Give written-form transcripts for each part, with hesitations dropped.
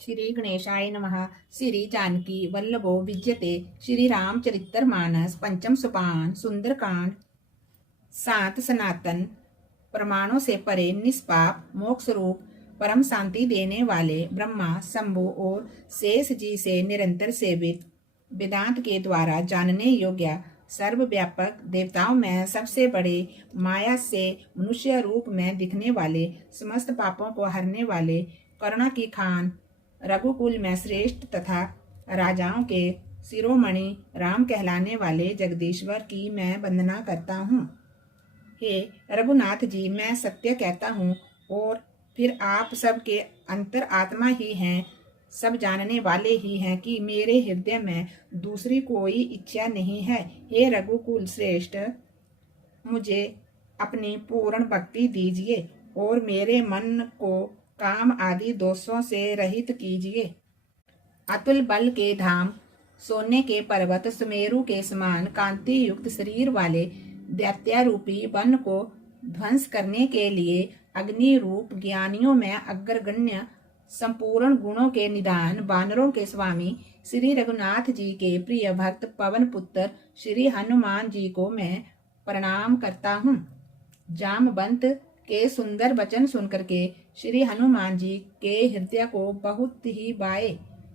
श्री गणेशाय नमः। श्री जानकी वल्लभो विजयते। श्री रामचरितमानस पंचम सोपान सुंदरकांड। सात सनातन प्रमाणों से परे निष्पाप मोक्ष रूप परम शांति देने वाले ब्रह्मा शंभु और शेष जी से निरंतर सेवित वेदांत के द्वारा जानने योग्य सर्वव्यापक देवताओं में सबसे बड़े माया से मनुष्य रूप में दिखने वाले समस्त पापों को हरने वाले करुणा की खान रघुकुल में श्रेष्ठ तथा राजाओं के शिरोमणि राम कहलाने वाले जगदीश्वर की मैं वंदना करता हूँ। हे रघुनाथ जी, मैं सत्य कहता हूँ और फिर आप सबके अंतर आत्मा ही हैं, सब जानने वाले ही हैं कि मेरे हृदय में दूसरी कोई इच्छा नहीं है। हे रघुकुल श्रेष्ठ, मुझे अपनी पूर्ण भक्ति दीजिए और मेरे मन को काम आदि दोषों से रहित कीजिए। अतुल बल के धाम, सोने के पर्वत सुमेरु के समान कांति युक्त शरीर वाले दैत्यारूपी वन को ध्वंस करने के लिए अग्नि रूप ज्ञानियों में अग्रगण्य संपूर्ण गुणों के निदान वानरों के स्वामी श्री रघुनाथ जी के प्रिय भक्त पवन पुत्र श्री हनुमान जी को मैं प्रणाम करता हूँ। जामवंत के सुंदर वचन सुनकर के श्री हनुमान जी के हृदय को बहुत ही भाए।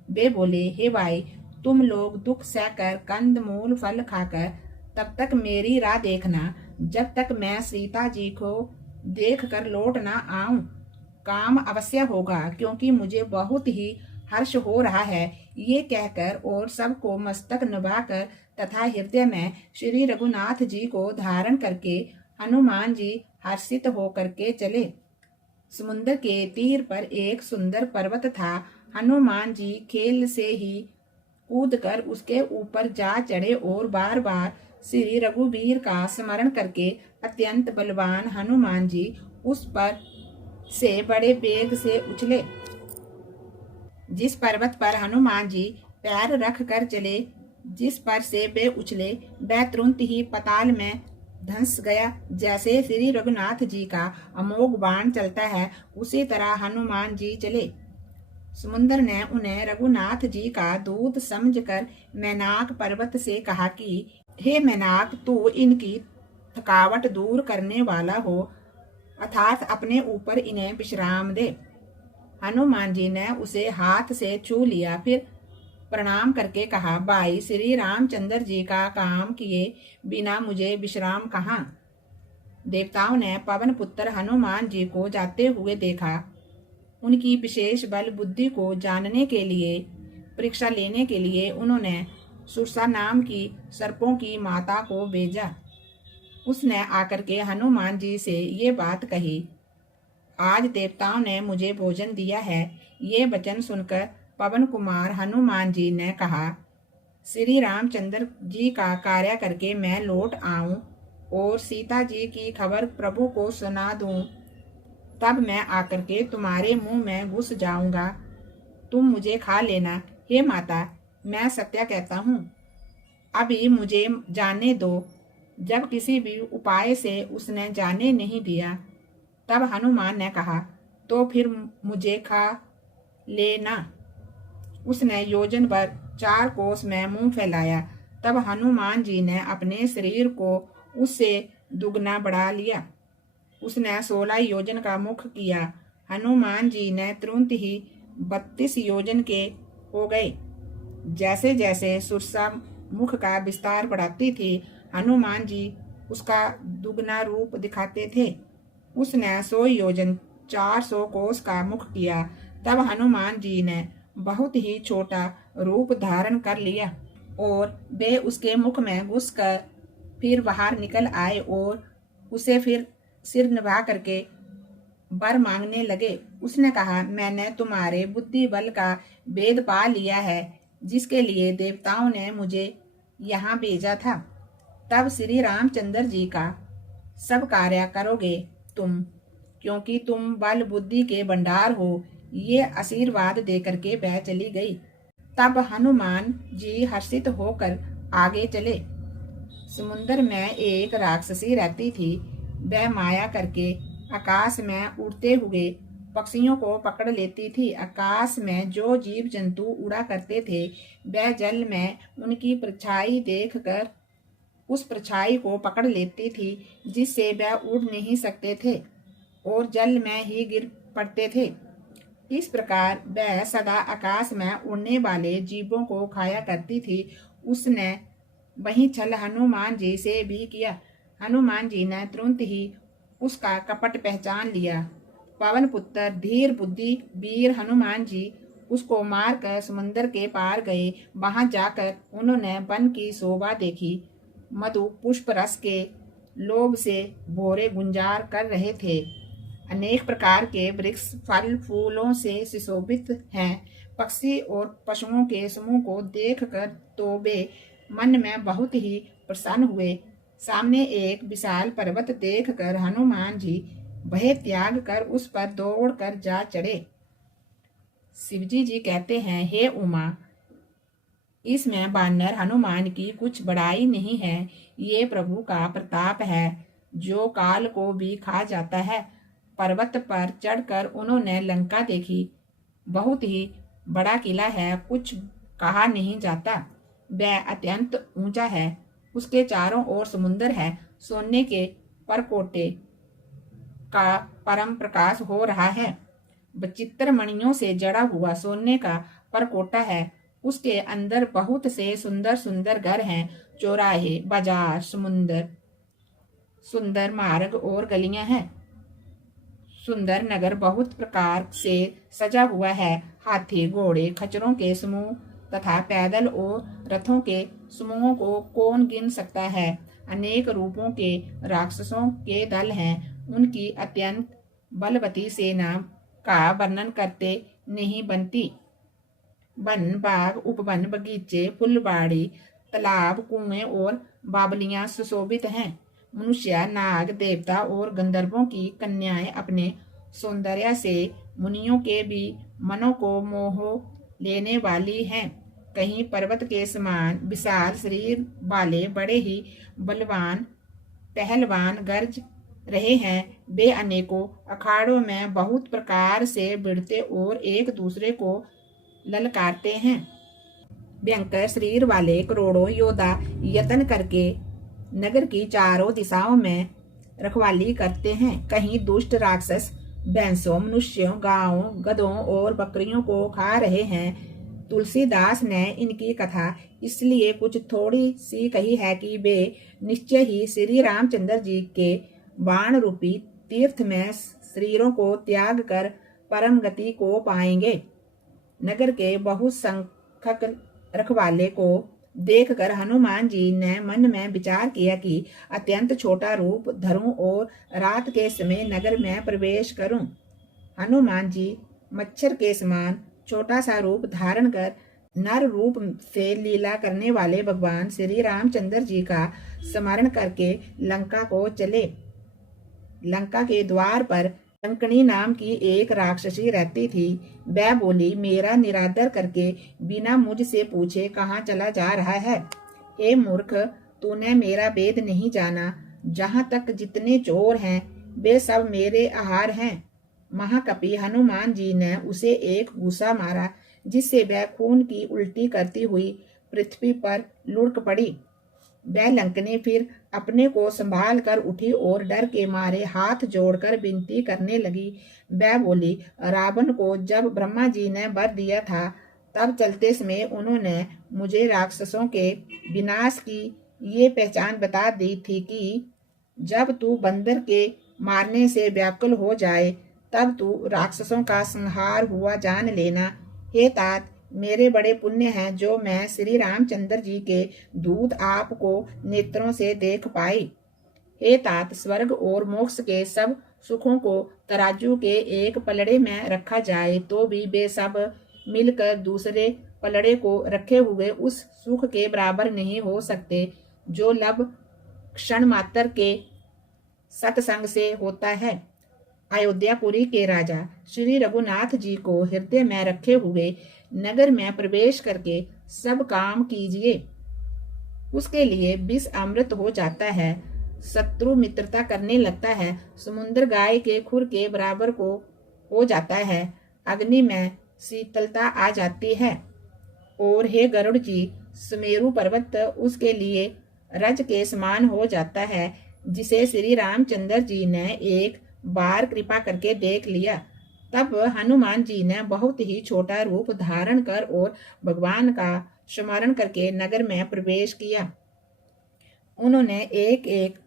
वे बोले, हे भाई, तुम लोग दुख सहकर कंद मूल फल खाकर तब तक मेरी राह देखना जब तक मैं सीता जी को देख कर लौट ना आऊं। काम अवश्य होगा, क्योंकि मुझे बहुत ही हर्ष हो रहा है। ये कहकर और सबको मस्तक नभाकर तथा हृदय में श्री रघुनाथ जी को धारण करके हनुमान जी हर्षित होकर के चले। समुद्र के तीर पर एक सुंदर पर्वत था। हनुमान जी खेल से ही कूदकर उसके ऊपर जा चढ़े और बार बार श्री रघुवीर का स्मरण करके अत्यंत बलवान हनुमान जी उस पर से बड़े वेग से उछले। जिस पर्वत पर हनुमान जी पैर रख कर चले, जिस पर से वे उछले, वह तुरंत ही पाताल में धंस गया। जैसे श्री रघुनाथ जी का अमोघ बाण चलता है, उसी तरह हनुमान जी चले। समुद्र ने उन्हें रघुनाथ जी का दूत समझकर मैनाक पर्वत से कहा कि हे मैनाक, तू इनकी थकावट दूर करने वाला हो, अर्थात अपने ऊपर इन्हें विश्राम दे। हनुमान जी ने उसे हाथ से छू लिया, फिर प्रणाम करके कहा, भाई, श्री रामचंद्र जी का काम किए बिना मुझे विश्राम कहाँ। देवताओं ने पवन पुत्र हनुमान जी को जाते हुए देखा। उनकी विशेष बल बुद्धि को जानने के लिए, परीक्षा लेने के लिए उन्होंने सुरसा नाम की सर्पों की माता को भेजा। उसने आकर के हनुमान जी से ये बात कही, आज देवताओं ने मुझे भोजन दिया है। ये वचन सुनकर पवन कुमार हनुमान जी ने कहा, श्री रामचंद्र जी का कार्य करके मैं लौट आऊं और सीता जी की खबर प्रभु को सुना दूं, तब मैं आकर के तुम्हारे मुंह में घुस जाऊंगा। तुम मुझे खा लेना। हे माता, मैं सत्य कहता हूँ, अभी मुझे जाने दो। जब किसी भी उपाय से उसने जाने नहीं दिया, तब हनुमान ने कहा, तो फिर मुझे खा लेना। उसने योजन भर 4 कोस में मुंह फैलाया। तब हनुमान जी ने अपने शरीर को उससे दुगना बढ़ा लिया। उसने 16 योजन का मुख किया। हनुमान जी ने तुरंत ही 32 योजन के हो गए। जैसे जैसे सुरसा मुख का विस्तार बढ़ाती थी, हनुमान जी उसका दुगना रूप दिखाते थे। उसने 100 योजन 400 कोस का मुख किया। तब हनुमान जी ने बहुत ही छोटा रूप धारण कर लिया और वे उसके मुख में घुसकर फिर बाहर निकल आए और उसे फिर सिर निभा करके वर मांगने लगे। उसने कहा, मैंने तुम्हारे बुद्धि बल का भेद पा लिया है, जिसके लिए देवताओं ने मुझे यहाँ भेजा था। तब श्री रामचंद्र जी का सब कार्य करोगे तुम, क्योंकि तुम बल बुद्धि के भंडार हो। ये आशीर्वाद देकर के वह चली गई। तब हनुमान जी हर्षित होकर आगे चले। समुद्र में एक राक्षसी रहती थी। वह माया करके आकाश में उड़ते हुए पक्षियों को पकड़ लेती थी। आकाश में जो जीव जंतु उड़ा करते थे वह जल में उनकी परछाई देखकर उस परछाई को पकड़ लेती थी, जिससे वह उड़ नहीं सकते थे और जल में ही गिर पड़ते थे। इस प्रकार वह सदा आकाश में उड़ने वाले जीवों को खाया करती थी। उसने वही छल हनुमान जी से भी किया। हनुमान जी ने तुरंत ही उसका कपट पहचान लिया। पवन पुत्र धीर बुद्धि वीर हनुमान जी उसको मारकर समुद्र के पार गए। वहां जाकर उन्होंने वन की शोभा देखी। मधु पुष्प रस के लोभ से भोरे गुंजार कर रहे थे। अनेक प्रकार के वृक्ष फल फूलों से सुशोभित हैं। पक्षी और पशुओं के समूह को देखकर तो वे मन में बहुत ही प्रसन्न हुए। सामने एक विशाल पर्वत देखकर हनुमान जी भय त्याग कर उस पर दौड़कर जा चढ़े। शिवजी जी कहते हैं, हे उमा, इसमें वानर हनुमान की कुछ बड़ाई नहीं है। ये प्रभु का प्रताप है जो काल को भी खा जाता है। पर्वत पर चढ़कर उन्होंने लंका देखी। बहुत ही बड़ा किला है, कुछ कहा नहीं जाता। वह अत्यंत ऊंचा है। उसके चारों ओर समुंदर है। सोने के परकोटे का परम प्रकाश हो रहा है। विचित्र मणियों से जड़ा हुआ सोने का परकोटा है। उसके अंदर बहुत से सुंदर सुंदर घर हैं। चौराहे, बाजार, समुंदर, सुंदर मार्ग और गलियां हैं। सुंदर नगर बहुत प्रकार से सजा हुआ है। हाथी, घोड़े, खच्चरों के समूह तथा पैदल और रथों के समूहों को कौन गिन सकता है। अनेक रूपों के राक्षसों के दल हैं। उनकी अत्यंत बलवती सेना का वर्णन करते नहीं बनती। वन, बाग, उपवन, बगीचे, फुलबाड़ी, तालाब, कुएं और बावलियां सुशोभित हैं। मनुष्य, नाग, देवता और गंधर्वों की कन्याएं अपने सौंदर्य से मुनियों के भी मनों को मोह लेने वाली हैं। कहीं पर्वत के समान विशाल शरीर वाले बड़े ही बलवान पहलवान गरज रहे हैं। वे अनेकों अखाड़ों में बहुत प्रकार से भिड़ते और एक दूसरे को ललकारते हैं। भयंकर शरीर वाले करोड़ों योद्धा यत्न करके नगर की चारों दिशाओं में रखवाली करते हैं। कहीं दुष्ट राक्षस भैंसों, मनुष्यों, गायों, गधों और बकरियों को खा रहे हैं। तुलसीदास ने इनकी कथा इसलिए कुछ थोड़ी सी कही है कि वे निश्चय ही श्री रामचंद्र जी के बाण रूपी तीर्थ में शरीरों को त्याग कर परम गति को पाएंगे। नगर के बहुसंख्यक रखवाले को देखकर हनुमान जी ने मन में विचार किया कि अत्यंत छोटा रूप धरूं और रात के समय नगर में प्रवेश करूं। हनुमान जी मच्छर के समान छोटा सा रूप धारण कर नर रूप से लीला करने वाले भगवान श्री रामचंद्र जी का स्मरण करके लंका को चले। लंका के द्वार पर लंकनी नाम की एक राक्षसी रहती थी। वह बोली, मेरा निरादर करके बिना मुझसे पूछे कहाँ चला जा रहा है। हे मूर्ख, तूने मेरा भेद नहीं जाना। जहाँ तक जितने चोर हैं वे सब मेरे आहार हैं। महाकपि हनुमान जी ने उसे एक घूसा मारा, जिससे वह खून की उल्टी करती हुई पृथ्वी पर लुढ़क पड़ी। वह लंकनी फिर अपने को संभाल कर उठी और डर के मारे हाथ जोड़कर विनती करने लगी। वह बोली, रावण को जब ब्रह्मा जी ने वर दिया था तब चलते समय उन्होंने मुझे राक्षसों के विनाश की ये पहचान बता दी थी कि जब तू बंदर के मारने से व्याकुल हो जाए तब तू राक्षसों का संहार हुआ जान लेना। हे तात, मेरे बड़े पुण्य हैं जो मैं श्री रामचंद्र जी के दूत आपको नेत्रों से देख पाई। हे तात, स्वर्ग और मोक्ष के सब सुखों को तराजू के एक पलड़े में रखा जाए तो भी वे सब मिलकर दूसरे पलड़े को रखे हुए उस सुख के बराबर नहीं हो सकते जो लब क्षण मात्र के सत्संग से होता है। अयोध्यापुरी के राजा श्री रघुनाथ जी को हृदय में रखे हुए नगर में प्रवेश करके सब काम कीजिए। उसके लिए विष अमृत हो जाता है। शत्रु मित्रता करने लगता है। समुद्र गाय के खुर के बराबर को हो जाता है, अग्नि में शीतलता आ जाती है। और हे गरुड़ जी, सुमेरु पर्वत उसके लिए रज के समान हो जाता है, जिसे श्री रामचंद्र जी ने एक बार कृपा करके देख लिया। तब हनुमान जी ने बहुत ही छोटा रूप धारण कर और भगवान का स्मरण करके नगर में प्रवेश किया। उन्होंने एक एक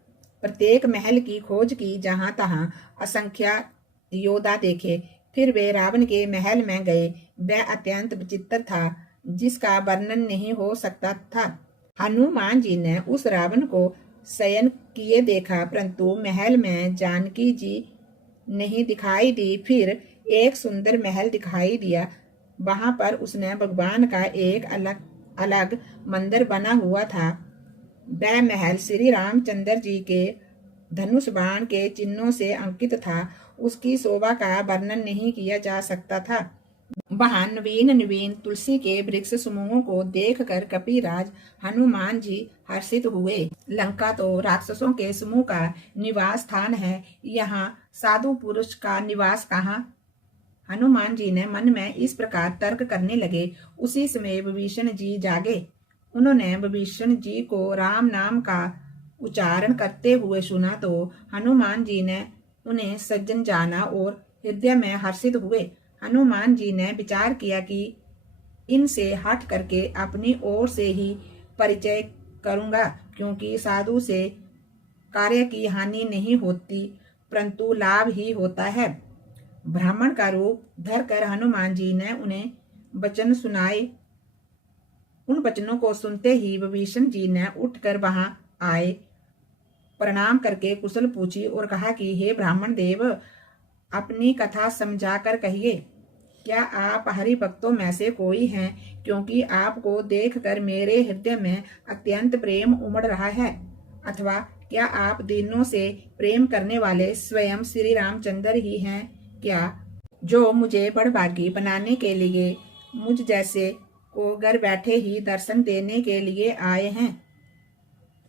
प्रत्येक महल की खोज की, जहां तहां असंख्य योद्धा देखे। फिर वे रावण के महल में गए। वह अत्यंत विचित्र था, जिसका वर्णन नहीं हो सकता था। हनुमान जी ने उस रावण को शयन किए देखा, परंतु महल में जानकी जी नहीं दिखाई दी। फिर एक सुंदर महल दिखाई दिया। वहां पर उसने भगवान का एक अलग अलग मंदिर बना हुआ था। वह महल श्री रामचंद्र जी के धनुष बाण के चिन्हों से अंकित था। उसकी शोभा का वर्णन नहीं किया जा सकता था। वहां नवीन नवीन तुलसी के वृक्ष समूहों को देखकर कपिराज हनुमान जी हर्षित हुए। लंका तो राक्षसों के समूह का निवास स्थान है, यहाँ साधु पुरुष का निवास कहाँ? हनुमान जी ने मन में इस प्रकार तर्क करने लगे। उसी समय विभीषण जी जागे। उन्होंने विभीषण जी को राम नाम का उच्चारण करते हुए सुना तो हनुमान जी ने उन्हें सज्जन जाना और हृदय में हर्षित हुए। हनुमान जी ने विचार किया कि इनसे हट करके अपनी ओर से ही परिचय करूंगा, क्योंकि साधु से कार्य की हानि नहीं होती, परंतु लाभ ही होता है। ब्राह्मण का रूप धरकर हनुमान जी ने उन्हें वचन सुनाए। उन वचनों को सुनते ही विभीषण जी ने उठकर वहां आए, प्रणाम करके कुशल पूछी और कहा कि हे ब्राह्मण देव, अपनी कथा समझाकर कहिए। क्या आप हरि भक्तों में से कोई हैं? क्योंकि आपको देखकर मेरे हृदय में अत्यंत प्रेम उमड़ रहा है। अथवा क्या आप दिनों से प्रेम करने वाले स्वयं श्री रामचंद्र ही हैं क्या, जो मुझे बड़भागी बनाने के लिए मुझ जैसे को घर बैठे ही दर्शन देने के लिए आए हैं?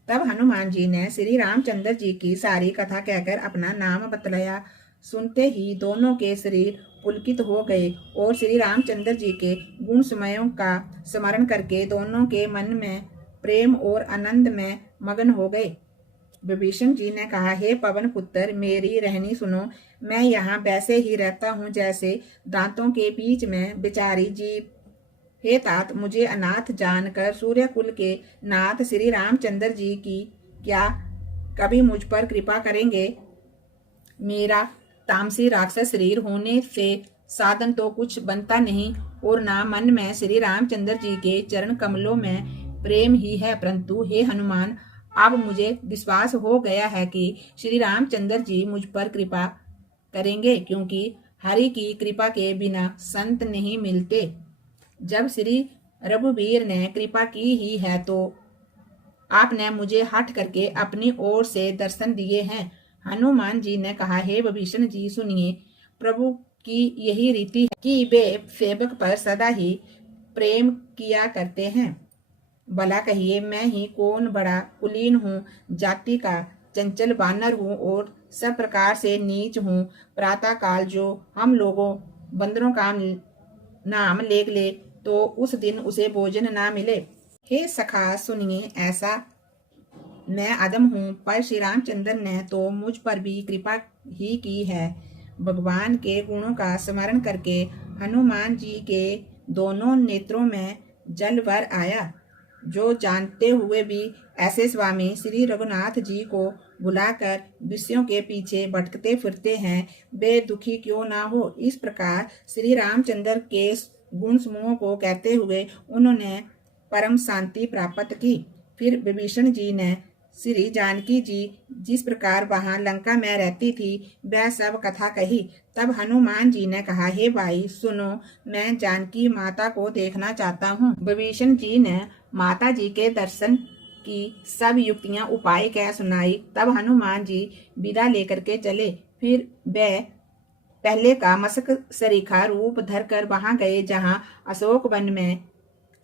तब हनुमान जी ने श्री रामचंद्र जी की सारी कथा कहकर अपना नाम बतलाया। सुनते ही दोनों के शरीर पुलकित हो गए और श्री रामचंद्र जी के गुण समयों का स्मरण करके दोनों के मन में प्रेम और आनंद में मगन हो गए। विभीषण जी ने कहा, हे पवन पुत्र, मेरी रहनी सुनो। मैं यहाँ वैसे ही रहता हूँ जैसे दांतों के बीच में बेचारी जीभ। हे तात, मुझे अनाथ जानकर सूर्यकुल के नाथ श्री रामचंद्र जी की क्या कभी मुझ पर कृपा करेंगे? मेरा तामसी राक्षस शरीर होने से साधन तो कुछ बनता नहीं और ना मन में श्री रामचंद्र जी के चरण कमलों में प्रेम ही है, परंतु हे हनुमान, अब मुझे विश्वास हो गया है कि श्री रामचंद्र जी मुझ पर कृपा करेंगे, क्योंकि हरि की कृपा के बिना संत नहीं मिलते। जब श्री रघुवीर ने कृपा की ही है तो आपने मुझे हट करके अपनी ओर से दर्शन दिए हैं। हनुमान जी ने कहा, हे विभीषण जी सुनिए, प्रभु की यही रीति है कि वे सेवक पर सदा ही प्रेम किया करते हैं। भला कहिए, मैं ही कौन बड़ा कुलीन हूँ, जाति का चंचल बानर हूँ और सब प्रकार से नीच हूँ। प्रातः काल जो हम लोगों बंदरों का नाम लेख ले तो उस दिन उसे भोजन ना मिले। हे सखा सुनिए, ऐसा मैं अदम हूँ, पर श्री रामचंद्र ने तो मुझ पर भी कृपा ही की है। भगवान के गुणों का स्मरण करके हनुमान जी के दोनों नेत्रों में जल भर आया। जो जानते हुए भी ऐसे स्वामी श्री रघुनाथ जी को बुलाकर विषयों के पीछे भटकते फिरते हैं, वे दुखी क्यों ना हो। इस प्रकार श्री रामचंद्र के गुण समूह को कहते हुए उन्होंने परम शांति प्राप्त की। फिर विभीषण जी ने श्री जानकी जी जिस प्रकार वहां लंका में रहती थी वह सब कथा कही। तब हनुमान जी ने कहा, हे भाई सुनो, मैं जानकी माता को देखना चाहता हूँ। विभीषण जी ने माता जी के दर्शन की सब युक्तियां उपाय कह सुनाई। तब हनुमान जी विदा लेकर के चले। फिर वे पहले का मशक सरीखा रूप धरकर वहां गए जहां अशोक वन में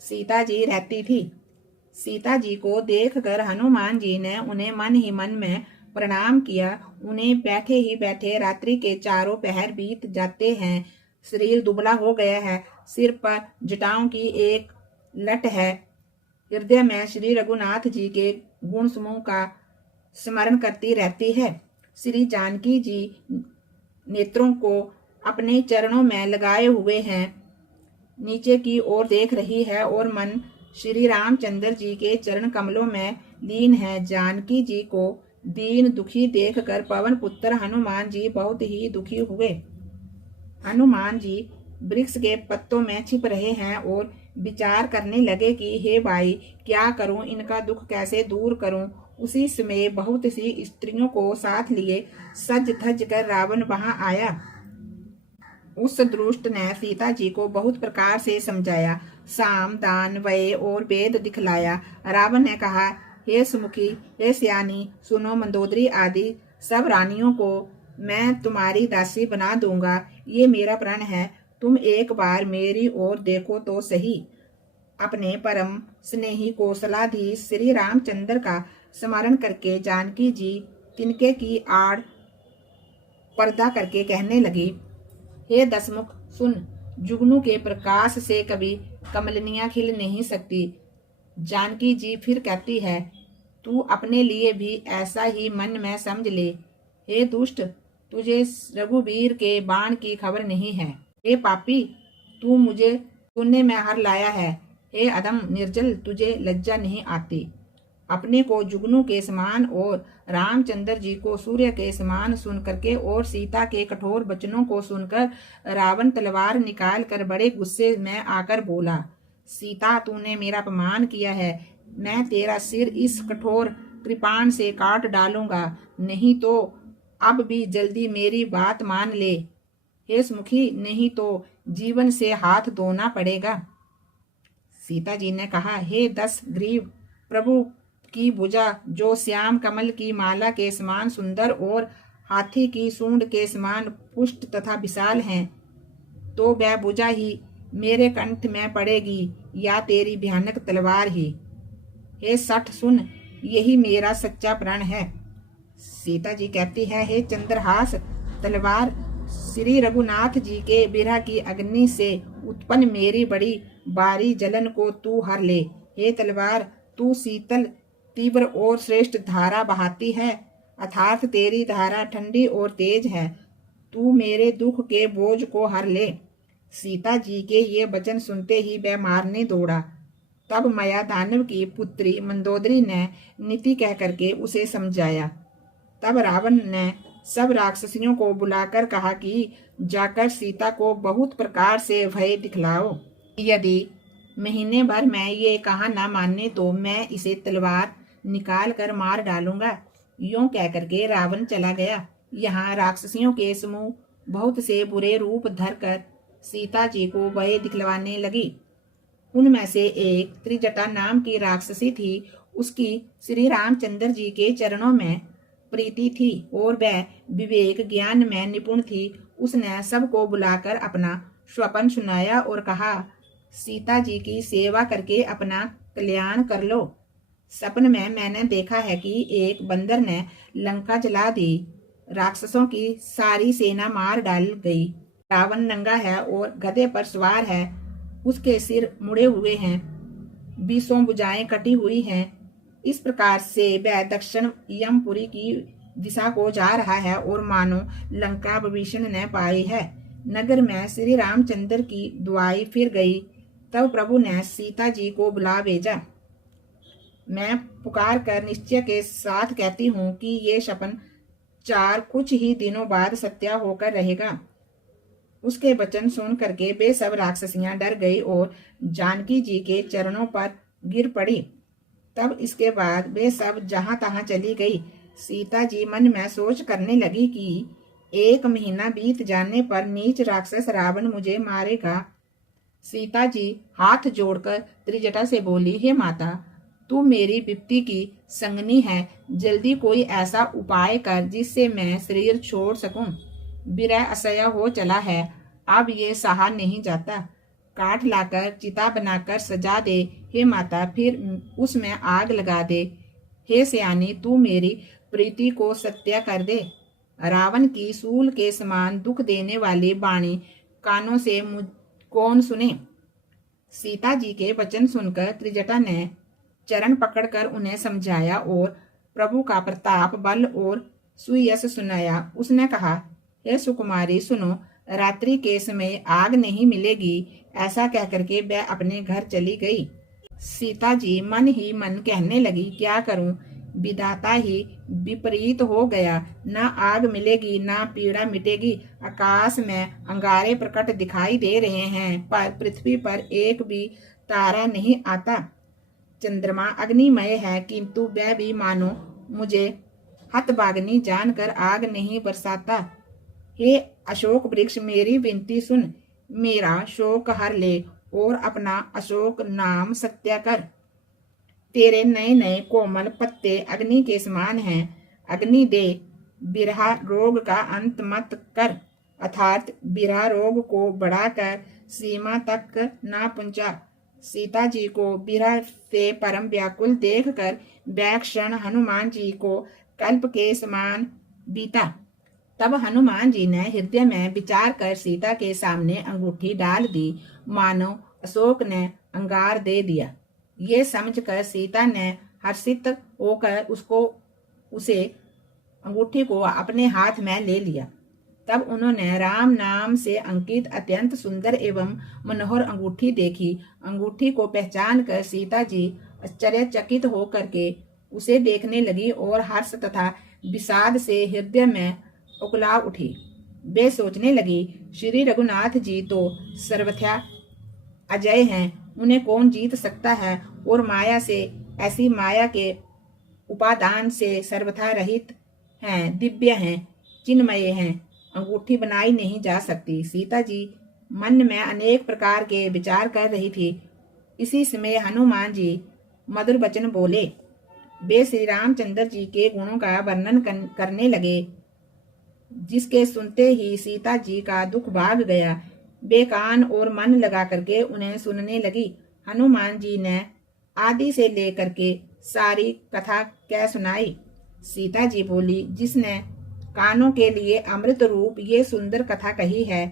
सीता जी रहती थी। सीता जी को देखकर हनुमान जी ने उन्हें मन ही मन में प्रणाम किया। उन्हें बैठे ही बैठे रात्रि के चारों पहर बीत जाते हैं। शरीर दुबला हो गया है, सिर पर जटाओं की एक लट है। हृदय में श्री रघुनाथ जी के गुण समूह का स्मरण करती रहती है। श्री जानकी जी नेत्रों को अपने चरणों में लगाए हुए हैं, नीचे की ओर देख रही है और मन श्री रामचंद्र जी के चरण कमलों में लीन है। जानकी जी को दीन दुखी देखकर पवन पुत्र हनुमान जी बहुत ही दुखी हुए। हनुमान जी वृक्ष के पत्तों में छिप रहे हैं और विचार करने लगे कि हे भाई, क्या करूं, इनका दुख कैसे दूर करूं। उसी समय बहुत सी स्त्रियों को साथ लिए सज धज कर रावण वहां आया। उस दुष्ट ने सीता जी को बहुत प्रकार से समझाया, साम दान व्यय और वेद दिखलाया। रावण ने कहा, हे सुमुखी, हे सियानी, सुनो, मंदोदरी आदि सब रानियों को मैं तुम्हारी दासी बना दूंगा। ये मेरा प्रण है, तुम एक बार मेरी ओर देखो तो सही। अपने परम स्नेही कौशलाधीश श्री रामचंद्र का स्मरण करके जानकी जी तिनके की आड़ पर्दा करके कहने लगी, हे दसमुख सुन, जुगनू के प्रकाश से कभी कमलनियां खिल नहीं सकती। जानकी जी फिर कहती है, तू अपने लिए भी ऐसा ही मन में समझ ले। हे दुष्ट, तुझे रघुवीर के बाण की खबर नहीं है। हे पापी, तू मुझे सुनने में हर लाया है। हे अधम निर्जल, तुझे लज्जा नहीं आती। अपने को जुगनू के समान और रामचंद्र जी को सूर्य के समान सुन करके और सीता के कठोर वचनों को सुनकर रावण तलवार निकाल कर बड़े गुस्से में आकर बोला, सीता, तूने मेरा अपमान किया है। मैं तेरा सिर इस कठोर कृपाण से काट डालूंगा, नहीं तो अब भी जल्दी मेरी बात मान ले। हे सुमुखी, नहीं तो जीवन से हाथ धोना पड़ेगा। सीता जी ने कहा, हे दस ग्रीव, प्रभु की भुजा जो श्याम कमल की माला के समान सुंदर और हाथी की सूंड के समान पुष्ट तथा विशाल हैं, तो वह भुजा ही मेरे कंठ में पड़ेगी या तेरी भयानक तलवार ही। हे सठ सुन, यही मेरा सच्चा प्रण है। सीता जी कहती है, हे चंद्रहास, तलवार श्री रघुनाथ जी के बिरह की अग्नि से उत्पन्न मेरी बड़ी बारी जलन को तू हर ले। हे तलवार, तू शीतल, तीव्र और श्रेष्ठ धारा बहाती है, अर्थात तेरी धारा ठंडी और तेज है। तू मेरे दुख के बोझ को हर ले। सीता जी के ये वचन सुनते ही वह मारने दौड़ा। तब माया दानव की पुत्री मंदोदरी ने नीति कह करके उसे समझाया। तब रावण ने सब राक्षसियों को बुलाकर कहा कि जाकर सीता को बहुत प्रकार से भय दिखलाओ। यदि महीने भर में ये कहा ना माने तो मैं इसे तलवार निकाल कर मार डालूंगा। यूं कह करके रावण चला गया। यहाँ राक्षसियों के समूह बहुत से बुरे रूप धरकर सीता जी को भय दिखलवाने लगी। उनमें से एक त्रिजटा नाम की राक्षसी थी। उसकी श्री रामचंद्र जी के चरणों में प्रीति थी और वह विवेक ज्ञान में निपुण थी। उसने सबको बुलाकर अपना स्वप्न सुनाया और कहा, सीता जी की सेवा करके अपना कल्याण कर लो। सपन में मैंने देखा है कि एक बंदर ने लंका जला दी, राक्षसों की सारी सेना मार डाल गई। रावण नंगा है और गधे पर सवार है, उसके सिर मुड़े हुए हैं, 20 भुजाएं कटी हुई हैं। इस प्रकार से वह दक्षिण यमपुरी की दिशा को जा रहा है और मानो लंका विभीषण ने पाई है। नगर में श्री रामचंद्र की दुआई फिर गई। तब प्रभु ने सीता जी को बुला भेजा। मैं पुकार कर निश्चय के साथ कहती हूँ कि ये सपन कुछ ही दिनों बाद सत्य होकर रहेगा। उसके वचन सुन करके वे सब राक्षसियां डर गई और जानकी जी के चरणों पर गिर पड़ी। तब इसके बाद वे सब जहां तहां चली गई। सीता जी मन में सोच करने लगी कि 1 महीना बीत जाने पर नीच राक्षस रावण मुझे मारेगा। सीता जी हाथ जोड़कर त्रिजटा से बोली, हे माता, तू मेरी विपत्ति की संगनी है, जल्दी कोई ऐसा उपाय कर जिससे मैं शरीर छोड़ सकूं। विरह असह्य हो चला है, अब ये सहा नहीं जाता। काठ लाकर चिता बनाकर सजा दे हे माता, फिर उसमें आग लगा दे। हे सियानी, तू मेरी प्रीति को सत्या कर दे। रावण की सूल के समान दुख देने वाली वाणी कानों से कौन सुने। सीता जी के वचन सुनकर त्रिजटा ने चरण पकड़कर उन्हें समझाया और प्रभु का प्रताप, बल और सुयश सुनाया। उसने कहा, हे सुकुमारी सुनो, रात्रि के समय आग नहीं मिलेगी। ऐसा कहकर के वह अपने घर चली गई। सीता जी मन ही मन कहने लगी, क्या करूं, विधाता ही विपरीत हो गया। ना आग मिलेगी ना पीड़ा मिटेगी। आकाश में अंगारे प्रकट दिखाई दे रहे हैं पर पृथ्वी पर एक भी तारा नहीं आता। चंद्रमा अग्निमय है किंतु वह भी मानो मुझे हतभागिनी जानकर आग नहीं बरसाता। हे अशोक वृक्ष, मेरी विनती सुन, मेरा शोक हर ले और अपना अशोक नाम सत्या कर। तेरे नए नए कोमल पत्ते अग्नि के समान हैं। अग्नि दे, बिरहा रोग का अंत मत कर, अर्थात बिरहा रोग को बढ़ाकर सीमा तक ना पहुंचा। सीता जी को बिरह से परम व्याकुल देखकर वह क्षण हनुमान जी को कल्प के समान बीता। तब हनुमान जी ने हृदय में विचार कर सीता के सामने अंगूठी डाल दी, मानो अशोक ने अंगार दे दिया। ये समझकर सीता ने हर्षित होकर उसे अंगूठी को अपने हाथ में ले लिया। तब उन्होंने राम नाम से अंकित अत्यंत सुंदर एवं मनोहर अंगूठी देखी। अंगूठी को पहचान कर सीता जी आश्चर्यचकित होकर के उसे देखने लगी और हर्ष तथा विषाद से हृदय में उकला उठी। वे सोचने लगी, श्री रघुनाथ जी तो सर्वथा अजय हैं, उन्हें कौन जीत सकता है। और माया से, ऐसी माया के उपादान से सर्वथा रहित हैं, दिव्य हैं, चिन्मय हैं, अंगूठी बनाई नहीं जा सकती। सीता जी मन में अनेक प्रकार के विचार कर रही थी। इसी समय हनुमान जी मधुर वचन बोले। वे श्री रामचंद्र जी के गुणों का वर्णन करने लगे, जिसके सुनते ही सीता जी का दुख भाग गया। वे कान और मन लगा करके उन्हें सुनने लगी। हनुमान जी ने आदि से लेकर के सारी कथा कह सुनाई। सीता जी बोली, जिसने कानों के लिए अमृत रूप ये सुंदर कथा कही है,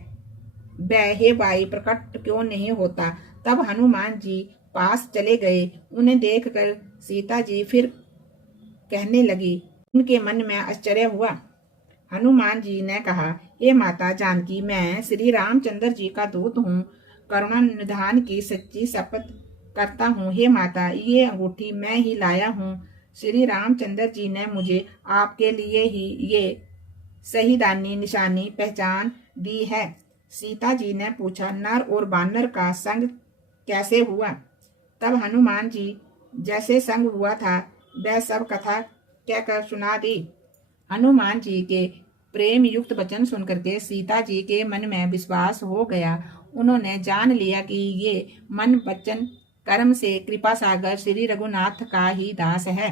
वह हे भाई प्रकट क्यों नहीं होता। तब हनुमान जी पास चले गए। उन्हें देखकर सीता जी फिर कहने लगी। उनके मन में आश्चर्य हुआ। हनुमान जी ने कहा, हे माता जानकी, मैं श्री रामचंद्र जी का दूत हूँ, करुणा निधान की सच्ची शपथ करता हूँ। हे माता, ये अंगूठी मैं ही लाया हूँ। श्री रामचंद्र जी ने मुझे आपके लिए ही ये शहीदानी निशानी पहचान दी है। सीता जी ने पूछा, नर और बानर का संग कैसे हुआ। तब हनुमान जी जैसे संग हुआ था वह सब कथा कहकर सुना दी। हनुमान जी के प्रेम युक्त वचन सुनकर के सीता जी के मन में विश्वास हो गया। उन्होंने जान लिया कि ये मन वचन कर्म से कृपा सागर श्री रघुनाथ का ही दास है।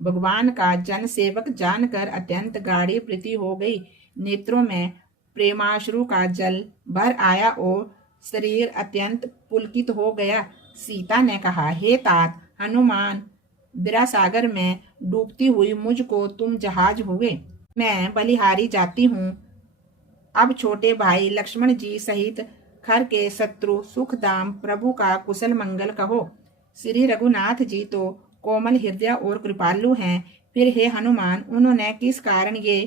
भगवान का जन सेवक जानकर अत्यंत गाढ़ी प्रीति हो गई। नेत्रों में प्रेमाश्रु का जल भर आया और शरीर अत्यंत पुलकित हो गया। सीता ने कहा, हे तात हनुमान, बिरा सागर में डूबती हुई मुझको तुम जहाज हुए। मैं बलिहारी जाती हूँ। अब छोटे भाई लक्ष्मण जी सहित खर के शत्रु सुखदाम प्रभु का कुशल मंगल कहो। श्री रघुनाथ जी तो कोमल हृदय और कृपालु हैं। फिर हे हनुमान, उन्होंने किस कारण ये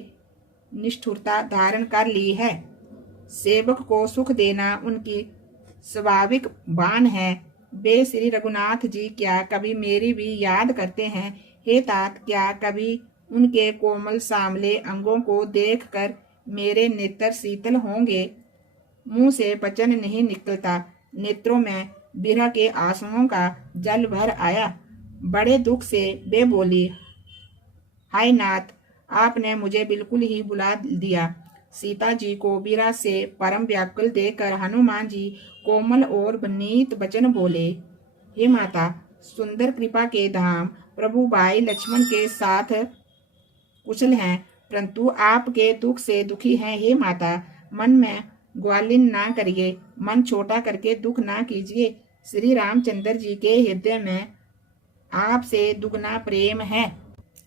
निष्ठुरता धारण कर ली है। सेवक को सुख देना उनकी स्वाभाविक बान है। वे श्री रघुनाथ जी क्या कभी मेरी भी याद करते हैं। हे तात, क्या कभी उनके कोमल सामले अंगों को देखकर मेरे नेत्र शीतल होंगे। मुंह से वचन नहीं निकलता, नेत्रों में बिरह के आंसुओं का जल भर आया। बड़े दुख से वे बोली, हाय नाथ, आपने मुझे बिल्कुल ही बुला दिया। सीता जी को बिरह से परम व्याकुल देखकर हनुमान जी कोमल और विनीत वचन बोले, हे माता, सुंदर कृपा के धाम प्रभु भाई लक्ष्मण के साथ कुशल हैं, परंतु आपके दुख से दुखी हैं। हे माता, मन में ग्वालिन ना करिए, मन छोटा करके दुख ना कीजिए। श्री रामचंद्र जी के हृदय में आपसे दुगना प्रेम है।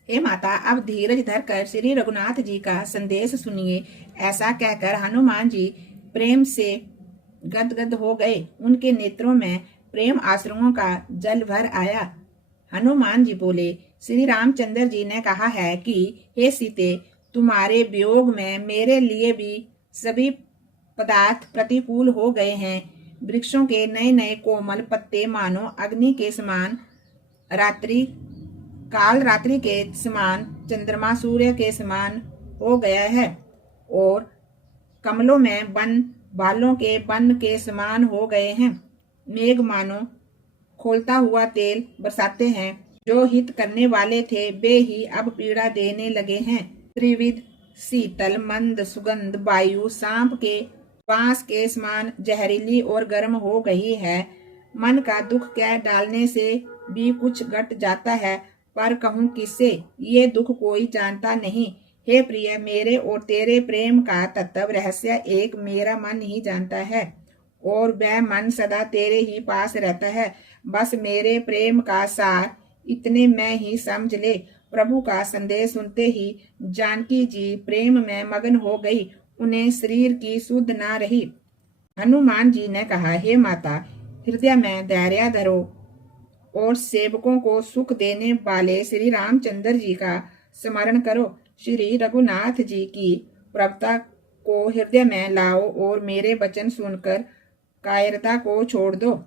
हे माता, अब धीरज धरकर श्री रघुनाथ जी का संदेश सुनिए। ऐसा कहकर हनुमान जी प्रेम से गदगद हो गए। उनके नेत्रों में प्रेम आश्रुओं का जल भर आया। हनुमान जी बोले, श्री रामचंद्र जी ने कहा है कि हे सीते, तुम्हारे वियोग में मेरे लिए भी सभी पदार्थ प्रतिकूल हो गए हैं। वृक्षों के नए नए कोमल पत्ते मानो अग्नि के समान, रात्रि के समान, चंद्रमा सूर्य के समान हो गया है, और कमलों में बालों के बन के समान हो गए हैं। मेघ मानो खोलता हुआ तेल बरसाते हैं। जो हित करने वाले थे वे ही अब पीड़ा देने लगे हैं। त्रिविध शीतल मंद सुगंध वायु सांप के श्वास के समान जहरीली और गर्म हो गई है। मन का दुख कह डालने से भी कुछ घट जाता है, पर कहूँ किससे, ये दुख कोई जानता नहीं। हे प्रिय, मेरे और तेरे प्रेम का तत्व रहस्य एक मेरा मन ही जानता है, और वह मन सदा तेरे ही पास रहता है। बस मेरे प्रेम का सार इतने में ही समझ ले। प्रभु का संदेश सुनते ही जानकी जी प्रेम में मगन हो गई। उन्हें शरीर की सुध ना रही। हनुमान जी ने कहा, हे माता, हृदय में धैर्य धरो और सेवकों को सुख देने वाले श्री रामचंद्र जी का स्मरण करो। श्री रघुनाथ जी की प्रभुता को हृदय में लाओ और मेरे वचन सुनकर कायरता को छोड़ दो।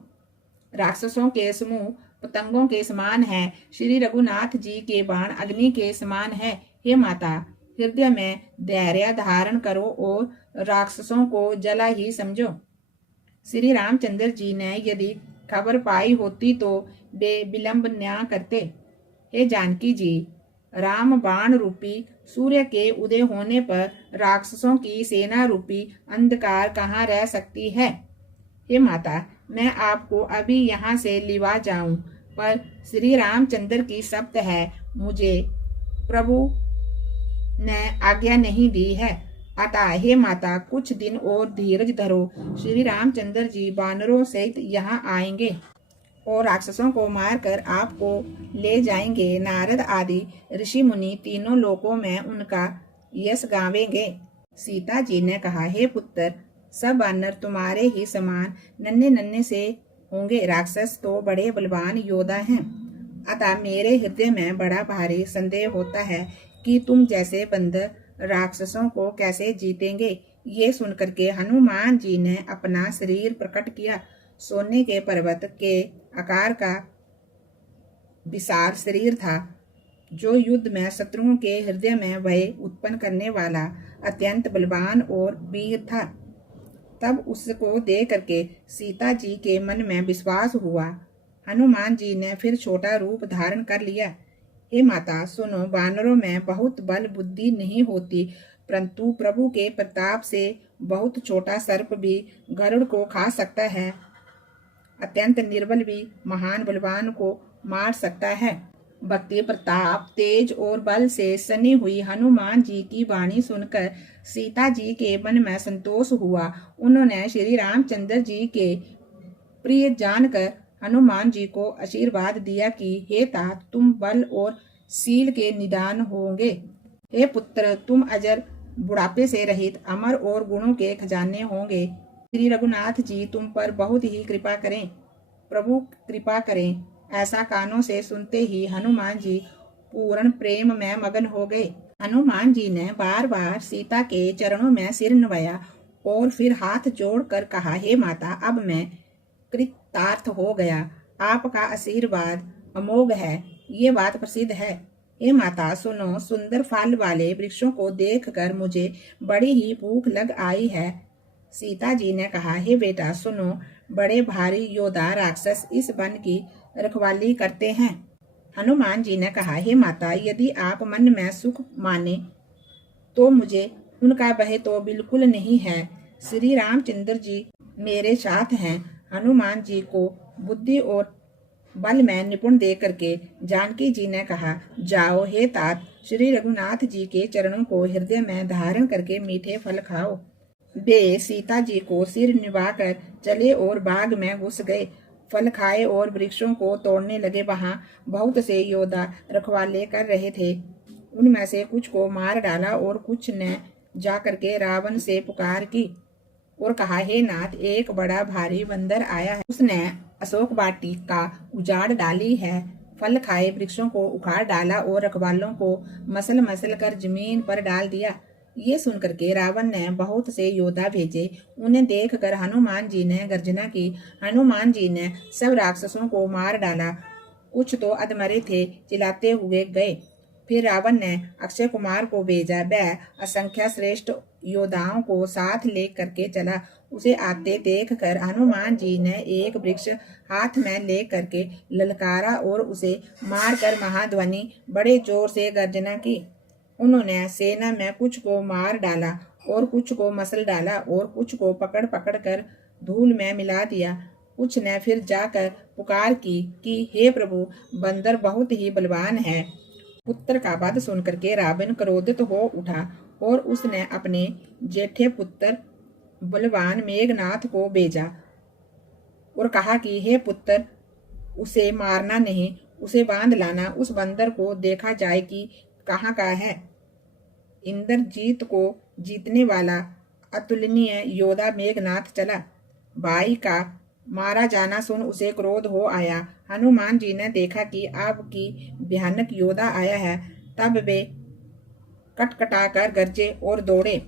राक्षसों के समूह पतंगों के समान है, श्री रघुनाथ जी के बाण अग्नि के समान है। हे माता, हृदय में धैर्य धारण करो और राक्षसों को जला ही समझो। श्री रामचंद्र जी ने यदि खबर पाई होती तो वे विलंब न करते। हे जानकी जी, राम बाण रूपी सूर्य के उदय होने पर राक्षसों की सेना रूपी अंधकार कहाँ रह सकती है। हे माता, मैं आपको अभी यहाँ से लिवा जाऊं, पर श्री रामचंद्र की शब्द है, मुझे प्रभु ने आज्ञा नहीं दी है। अतः हे माता, कुछ दिन और धीरज धरो। श्री रामचंद्र जी वानरों सहित यहाँ आएंगे और राक्षसों को मारकर आपको ले जाएंगे। नारद आदि ऋषि मुनि तीनों लोकों में उनका यश गावेंगे। सीता जी ने कहा, हे पुत्र, सब वानर तुम्हारे ही समान नन्हे नन्हे से होंगे। राक्षस तो बड़े बलवान योद्धा हैं। अतः मेरे हृदय में बड़ा भारी संदेह होता है कि तुम जैसे बंदर राक्षसों को कैसे जीतेंगे। ये सुनकर के हनुमान जी ने अपना शरीर प्रकट किया। सोने के पर्वत के आकार का विशाल शरीर था, जो युद्ध में शत्रुओं के हृदय में भय उत्पन्न करने वाला अत्यंत बलवान और वीर था। तब उसको देख करके सीता जी के मन में विश्वास हुआ। हनुमान जी ने फिर छोटा रूप धारण कर लिया। हे माता, सुनो, वानरों में बहुत बल बुद्धि नहीं होती, परंतु प्रभु के प्रताप से बहुत छोटा सर्प भी गरुड़ को खा सकता है। अत्यंत निर्बल भी महान बलवान को मार सकता है। भक्ति, प्रताप, तेज और बल से सनी हुई हनुमान जी की वाणी सुनकर सीता जी के मन में संतोष हुआ। उन्होंने श्री रामचंद्र जी के प्रिय जानकर हनुमान जी को आशीर्वाद दिया कि हे तात, तुम बल और शील के निदान होंगे। हे पुत्र, तुम अजर, बुढ़ापे से रहित, अमर और गुणों के खजाने होंगे। श्री रघुनाथ जी तुम पर बहुत ही कृपा करें, प्रभु कृपा करें। ऐसा कानों से सुनते ही हनुमान जी पूर्ण प्रेम में मगन हो गए। हनुमान जी ने बार बार सीता के चरणों में सिर नवाया और फिर हाथ जोड़कर कहा, हे माता, अब मैं कृतार्थ हो गया। आपका आशीर्वाद अमोघ है, ये बात प्रसिद्ध है। हे माता, सुनो, सुंदर फल वाले वृक्षों को देखकर मुझे बड़ी ही भूख लग आई है। सीता जी ने कहा, हे बेटा सुनो, बड़े भारी योद्धा राक्षस इस वन की रखवाली करते हैं। हनुमान जी ने कहा, हे माता, यदि आप मन में सुख माने तो मुझे उनका भय तो बिल्कुल नहीं है। श्री रामचंद्र जी मेरे साथ हैं। हनुमान जी को बुद्धि और बल में निपुण दे करके जानकी जी ने कहा, जाओ हे तात, श्री रघुनाथ जी के चरणों को हृदय में धारण करके मीठे फल खाओ। वे सीता जी को सिर निभाकर चले और बाग में घुस गए फल खाए और वृक्षों को तोड़ने लगे। वहां बहुत से योद्धा रखवाले कर रहे थे। उनमें से कुछ को मार डाला और कुछ ने जाकर के रावण से पुकार की और कहा, हे नाथ, एक बड़ा भारी बंदर आया है। उसने अशोक वाटिका उजाड़ डाली है, फल खाए वृक्षों को उखाड़ डाला और रखवालों को मसल मसल कर जमीन पर डाल दिया। ये सुनकर के रावण ने बहुत से योद्धा भेजे। उन्हें देखकर हनुमान जी ने गर्जना की। हनुमान जी ने सब राक्षसों को मार डाला। कुछ तो अधमरे थे, चिल्लाते हुए गए। फिर रावण ने अक्षय कुमार को भेजा। वह असंख्य श्रेष्ठ योद्धाओं को साथ ले करके चला। उसे आते देख कर हनुमान जी ने एक वृक्ष हाथ में ले करके ललकारा और उसे मारकर महाध्वनि बड़े जोर से गर्जना की। उन्होंने सेना में कुछ को मार डाला और कुछ को मसल डाला और कुछ को पकड़ पकड़ कर धूल में मिला दिया। कुछ ने फिर जाकर पुकार की कि हे प्रभु, बंदर बहुत ही बलवान है। पुत्र का वध सुनकर के रावण क्रोधित हो उठा और उसने अपने जेठे पुत्र बलवान मेघनाथ को भेजा और कहा कि हे पुत्र, उसे मारना नहीं, उसे बांध लाना। उस बंदर को देखा जाए कि कहाँ का है। इंद्रजीत को जीतने वाला अतुलनीय योद्धा मेघनाथ चला। भाई का मारा जाना सुन उसे क्रोध हो आया। हनुमान जी ने देखा कि अब की भयानक योद्धा आया है, तब वे कटकटाकर गरजे और दौड़े।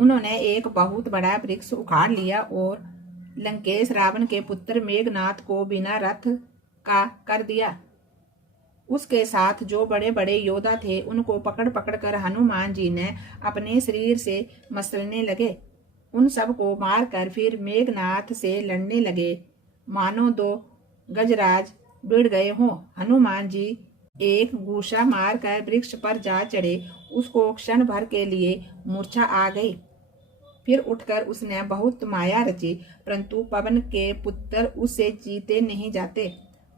उन्होंने एक बहुत बड़ा वृक्ष उखाड़ लिया और लंकेश रावण के पुत्र मेघनाथ को बिना रथ का कर दिया। उसके साथ जो बड़े बड़े योद्धा थे उनको पकड़ पकड़ कर हनुमान जी ने अपने शरीर से मसलने लगे। उन सब को मारकर फिर मेघनाथ से लड़ने लगे, मानो दो गजराज भिड़ गए हों। हनुमान जी एक गूशा मारकर वृक्ष पर जा चढ़े। उसको क्षण भर के लिए मूर्छा आ गई। फिर उठकर उसने बहुत माया रची, परंतु पवन के पुत्र उससे जीते नहीं जाते।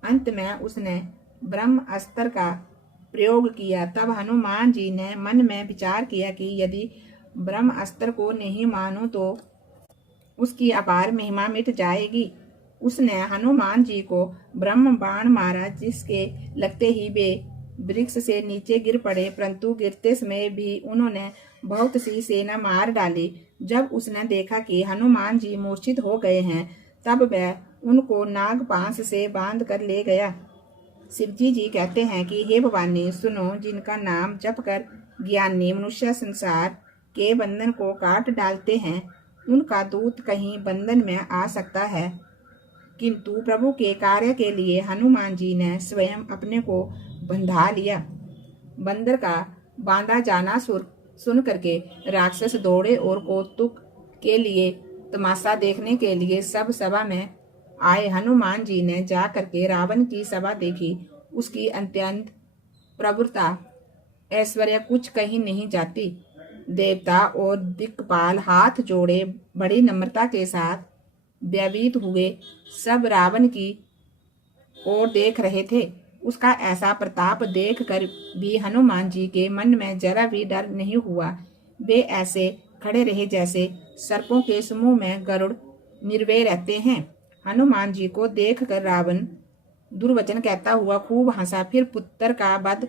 अंत में उसने ब्रह्म अस्त्र का प्रयोग किया। तब हनुमान जी ने मन में विचार किया कि यदि ब्रह्म अस्त्र को नहीं मानो तो उसकी अपार महिमा मिट जाएगी। उसने हनुमान जी को ब्रह्म बाण मारा, जिसके लगते ही वे वृक्ष से नीचे गिर पड़े, परंतु गिरते समय भी उन्होंने बहुत सी सेना मार डाली। जब उसने देखा कि हनुमान जी मूर्छित हो गए हैं, तब वह उनको नागपाश से बांध कर ले गया। शिवजी जी कहते हैं कि हे भवानी, सुनो, जिनका नाम जप कर ज्ञानी मनुष्य संसार के बंधन को काट डालते हैं, उनका दूत कहीं बंधन में आ सकता है, किंतु प्रभु के कार्य के लिए हनुमान जी ने स्वयं अपने को बंधा लिया। बंदर का बांधा जाना सुन करके राक्षस दौड़े और कौतुक के लिए तमाशा देखने के लिए सब सभा में आए। हनुमान जी ने जा करके रावण की सभा देखी। उसकी अत्यंत प्रभुता ऐश्वर्य कुछ कहीं नहीं जाती। देवता और दिक्पाल हाथ जोड़े बड़ी नम्रता के साथ व्यतीत हुए सब रावण की ओर देख रहे थे। उसका ऐसा प्रताप देखकर भी हनुमान जी के मन में जरा भी डर नहीं हुआ। वे ऐसे खड़े रहे जैसे सर्पों के समूह में गरुड़ निर्भय रहते हैं। हनुमान जी को देखकर रावण दुर्वचन कहता हुआ खूब हंसा। फिर पुत्र का वध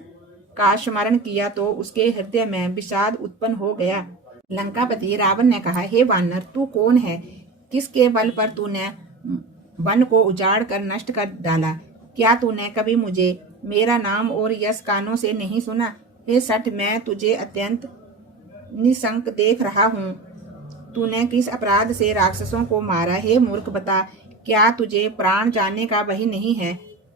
का स्मरण किया तो उसके हृदय में विषाद उत्पन्न हो गया। लंकापति रावण ने कहा, हे वानर, तू कौन है? किसके बल पर तूने वन को उजाड़ कर नष्ट कर डाला? क्या तूने कभी मुझे, मेरा नाम और यश कानों से नहीं सुना? हे सठ, मैं तुझे अत्यंत निशंक देख रहा हूँ। तूने किस अपराध से राक्षसों को मारा? हे मूर्ख, बता, क्या तुझे प्राण जाने का भय नहीं है?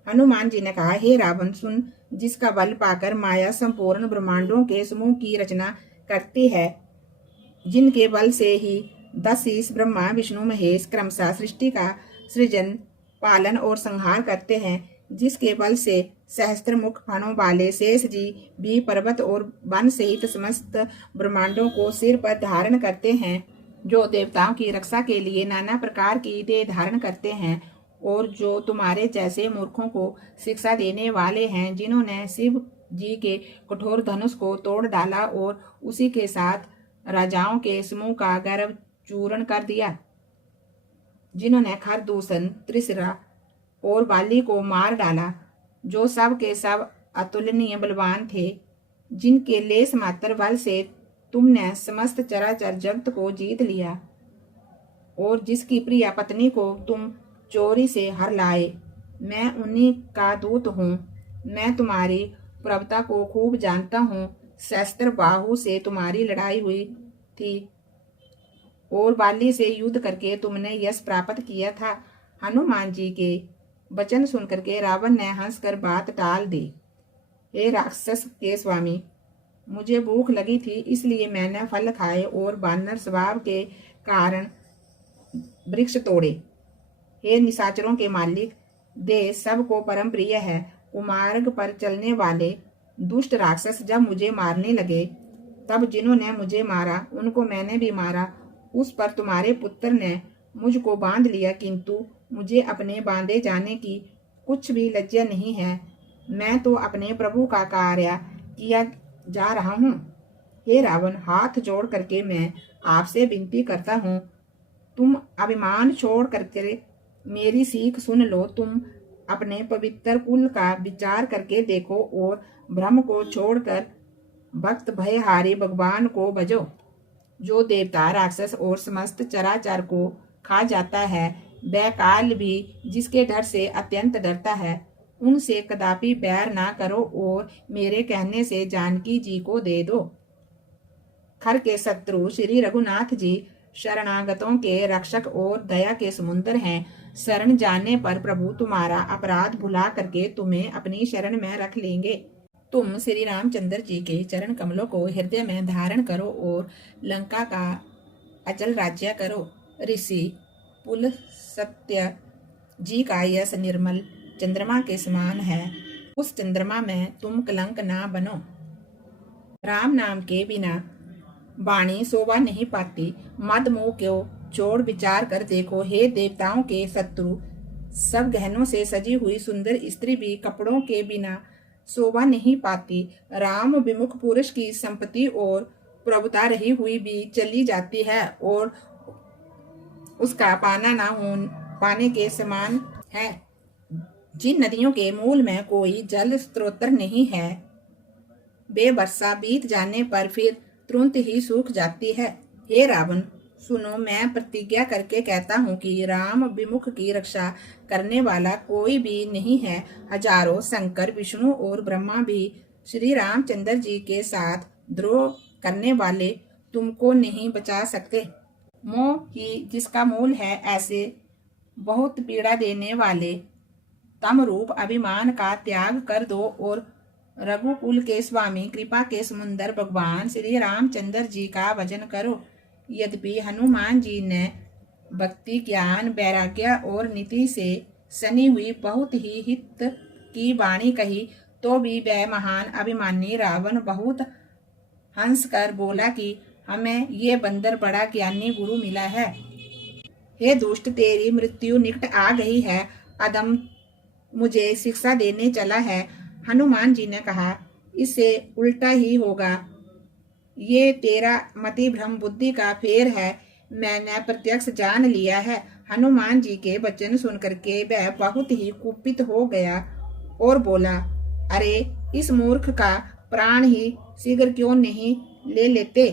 हनुमान जी ने कहा, हे रावण, सुन, जिसका बल पाकर माया संपूर्ण ब्रह्मांडों के समूह की रचना करती है, जिनके बल से ही 10 शीश ब्रह्मा विष्णु महेश क्रमशः सृष्टि का सृजन, पालन और संहार करते हैं, जिसके बल से सहस्त्र मुख फणों वाले शेष जी भी पर्वत और वन सहित समस्त ब्रह्मांडों को सिर पर धारण करते हैं, जो देवताओं की रक्षा के लिए नाना प्रकार की देह धारण करते हैं, और जो तुम्हारे जैसे मूर्खों को शिक्षा देने वाले हैं, जिन्होंने शिव जी के कठोर धनुष को तोड़ डाला और उसी के साथ राजाओं के समूह का गर्व चूर्ण कर दिया, जिन्होंने खरदूषण, त्रिशिरा, और बाली को मार डाला, जो सब के सब अतुलनीय बलवान थे, जिनके लेस मात्र बल से तुमने समस्त चराचर जगत को जीत लिया, और जिसकी प्रिय पत्नी को तुम चोरी से हर लाए। मैं उन्हीं का दूत हूँ। मैं तुम्हारी प्रभुता को खूब जानता हूँ। शस्त्र बाहु से तुम्हारी लड़ाई हुई थी और बाली से युद्ध करके तुमने यश प्राप्त किया था। हनुमान जी के वचन सुनकर के रावण ने हंसकर बात टाल दी। हे राक्षस के स्वामी, मुझे भूख लगी थी, इसलिए मैंने फल खाए और बानर स्वभाव के कारण वृक्ष तोड़े। हे निशाचरों के मालिक, देह सबको परम प्रिय है। कुमार्ग पर चलने वाले दुष्ट राक्षस जब मुझे मारने लगे, तब जिन्होंने मुझे मारा उनको मैंने भी मारा। उस पर तुम्हारे पुत्र ने मुझको बांध लिया, किंतु मुझे अपने बांधे जाने की कुछ भी लज्जा नहीं है। मैं तो अपने प्रभु का कार्य किया जा रहा हूँ। हे रावण, हाथ जोड़ करके मैं आपसे विनती करता हूँ, तुम अभिमान छोड़ करके मेरी सीख सुन लो। तुम अपने पवित्र कुल का विचार करके देखो और भ्रम को छोड़कर भक्त भयहारी भगवान को भजो। जो देवता, राक्षस और समस्त चराचर को खा जाता है, वह काल भी जिसके डर से अत्यंत डरता है। उनसे कदापि बैर ना करो और मेरे कहने से जानकी जी को दे दो। खर के शत्रु श्री रघुनाथ जी शरणागतों के रक्षक और दया के समुद्र हैं। शरण जाने पर प्रभु तुम्हारा अपराध भुला करके तुम्हें अपनी शरण में रख लेंगे। तुम श्री रामचंद्र जी के चरण कमलों को हृदय में धारण करो और लंका का अचल राज्य करो। ऋषि पुल सत्य जी का यश निर्मल चंद्रमा के समान है। उस चंद्रमा में तुम कलंक ना बनो। राम नाम के बिना वाणी शोभा नहीं पाती। मद मोह को छोड़ विचार कर देखो। हे देवताओं के शत्रु, सब गहनों से सजी हुई सुंदर स्त्री भी कपड़ों के बिना शोभा नहीं पाती। राम विमुख पुरुष की संपत्ति और प्रभुता रही हुई भी चली जाती है और उसका पाना ना हो पाने के समान है। जिन नदियों के मूल में कोई जल स्रोत नहीं है, वे वर्षा बीत जाने पर फिर तुरंत ही सूख जाती है। हे रावण, सुनो, मैं प्रतिज्ञा करके कहता हूँ कि राम विमुख की रक्षा करने वाला कोई भी नहीं है। हजारों शंकर, विष्णु और ब्रह्मा भी श्री रामचंद्र जी के साथ द्रोह करने वाले तुमको नहीं बचा सकते। मोह ही जिसका मूल है, ऐसे बहुत पीड़ा देने वाले तम रूप अभिमान का त्याग कर दो और रघुकुल के स्वामी, कृपा के समुंदर भगवान श्री रामचंद्र जी का भजन करो। यद्यपि हनुमान जी ने भक्ति, ज्ञान, वैराग्य और नीति से सनी हुई बहुत ही हित की वाणी कही, तो भी वह महान अभिमानी रावण बहुत हंस कर बोला कि हमें ये बंदर बड़ा ज्ञानी गुरु मिला है। हे दुष्ट, तेरी मृत्यु निकट आ गई है। अदम मुझे शिक्षा देने चला है। हनुमान जी ने कहा, इससे उल्टा ही होगा। ये तेरा मति भ्रम बुद्धि का फेर है। मैंने प्रत्यक्ष जान लिया है। हनुमान जी के वचन सुनकर के वह बहुत ही कुपित हो गया और बोला, अरे इस मूर्ख का प्राण ही शीघ्र क्यों नहीं ले लेते।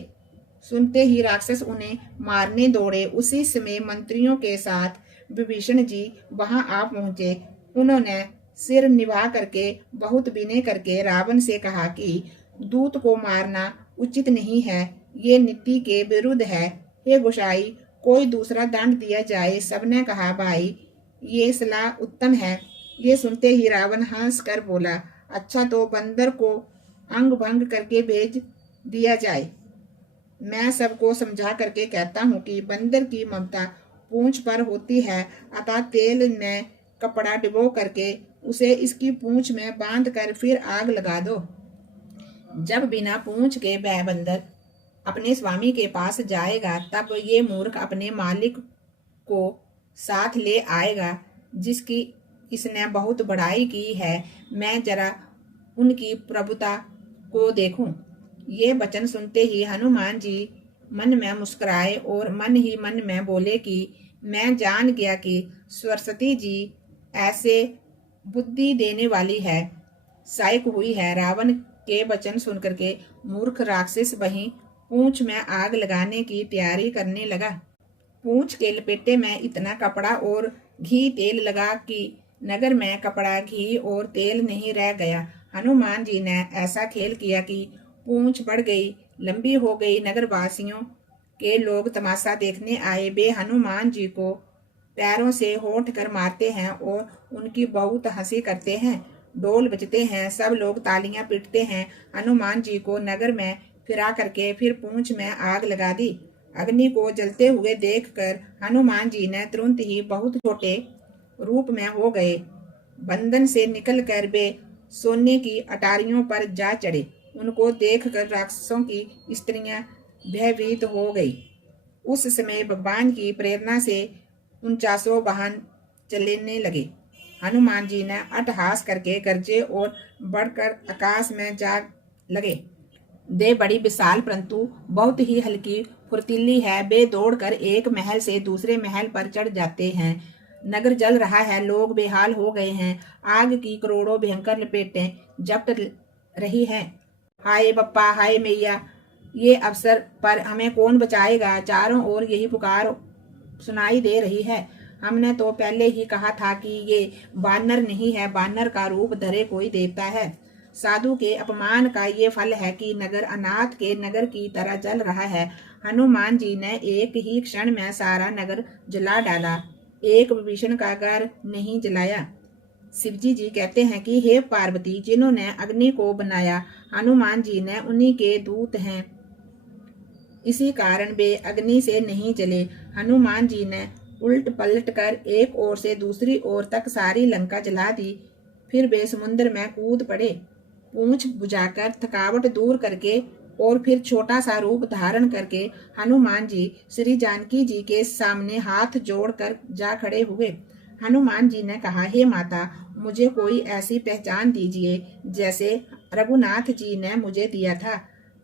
सुनते ही राक्षस उन्हें मारने दौड़े। उसी समय मंत्रियों के साथ विभीषण जी वहां आ पहुंचे। उन्होंने सिर निभा करके बहुत विनय करके रावण से कहा कि दूत को मारना उचित नहीं है, ये नीति के विरुद्ध है। हे गोसाई, कोई दूसरा दंड दिया जाए। सबने कहा, भाई ये सलाह उत्तम है। ये सुनते ही रावण हंस कर बोला, अच्छा तो बंदर को अंग भंग करके भेज दिया जाए। मैं सबको समझा करके कहता हूँ कि बंदर की ममता पूंछ पर होती है, अतः तेल में कपड़ा डिबो करके उसे इसकी पूंछ में बांध कर फिर आग लगा दो। जब बिना पूंछ के वह बंदर अपने स्वामी के पास जाएगा, तब ये मूर्ख अपने मालिक को साथ ले आएगा, जिसकी इसने बहुत बड़ाई की है। मैं जरा उनकी प्रभुता को देखूं। ये वचन सुनते ही हनुमान जी मन में मुस्कुराए और मन ही मन में बोले कि मैं जान गया कि सरस्वती जी ऐसे बुद्धि देने वाली है, सहायक हुई है। रावण के वचन सुनकर के मूर्ख राक्षस वहीं पूंछ में आग लगाने की तैयारी करने लगा। पूंछ के लपेटे में इतना कपड़ा और घी तेल लगा कि नगर में कपड़ा, घी और तेल नहीं रह गया। हनुमान जी ने ऐसा खेल किया कि पूंछ बढ़ गई, लंबी हो गई। नगरवासियों के लोग तमाशा देखने आए। वे हनुमान जी को पैरों से होंठ कर मारते हैं और उनकी बहुत हंसी करते हैं। ढोल बजते हैं, सब लोग तालियां पीटते हैं। हनुमान जी को नगर में फिरा करके फिर पूंछ में आग लगा दी। अग्नि को जलते हुए देखकर हनुमान जी ने तुरंत ही बहुत छोटे रूप में हो गए। बंधन से निकलकर वे सोने की अटारियों पर जा चढ़े। उनको देखकर राक्षसों की स्त्रियां भयभीत हो गई। उस समय भगवान की प्रेरणा से 49 वाहन चलने लगे। हनुमान जी ने अट्टहास करके गरजे और बढ़कर आकाश में जा लगे। दे बड़ी विशाल परंतु बहुत ही हल्की फुर्तीली है। वे दौड़कर एक महल से दूसरे महल पर चढ़ जाते हैं। नगर जल रहा है, लोग बेहाल हो गए हैं। आग की करोड़ों भयंकर लपेटें झपट रही हैं। हाय बप्पा, हाय मैया, ये अवसर पर हमें कौन बचाएगा? चारों ओर यही पुकार सुनाई दे रही है। हमने तो पहले ही कहा था कि ये बानर नहीं है, बानर का रूप धरे कोई देवता है। साधु के अपमान का ये फल है कि नगर अनाथ के नगर की तरह जल रहा है। हनुमान जी ने एक ही क्षण में सारा नगर जला डाला, एक विभीषण का घर नहीं जलाया। शिवजी जी कहते हैं कि हे पार्वती, जिन्होंने अग्नि को बनाया, हनुमान जी ने उन्हीं के दूत हैं, इसी कारण वे अग्नि से नहीं जले। हनुमान जी ने उलट पलट कर एक ओर से दूसरी ओर तक सारी लंका जला दी। फिर वे समुद्र में कूद पड़े। पूंछ बुझाकर थकावट दूर करके और फिर छोटा सा रूप धारण करके हनुमान जी श्री जानकी जी के सामने हाथ जोड़कर जा खड़े हुए। हनुमान जी ने कहा, हे माता, मुझे कोई ऐसी पहचान दीजिए जैसे रघुनाथ जी ने मुझे दिया था।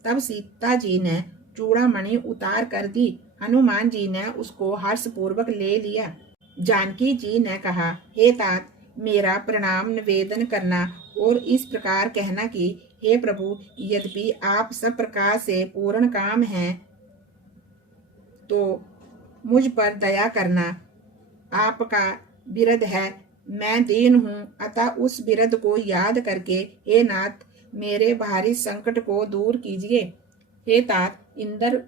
तब सीता जी ने चूड़ामणि उतार कर दी। हनुमान जी ने उसको हर्षपूर्वक ले लिया। जानकी जी ने कहा, हे तात, मेरा प्रणाम निवेदन करना और इस प्रकार कहना कि हे प्रभु, यद्यपि आप सब प्रकार से पूर्ण काम हैं, तो मुझ पर दया करना। आपका बिरध है, मैं दीन हूँ, अतः उस बिरध को याद करके हे नाथ, मेरे भारी संकट को दूर कीजिए। हे तात, इंद्र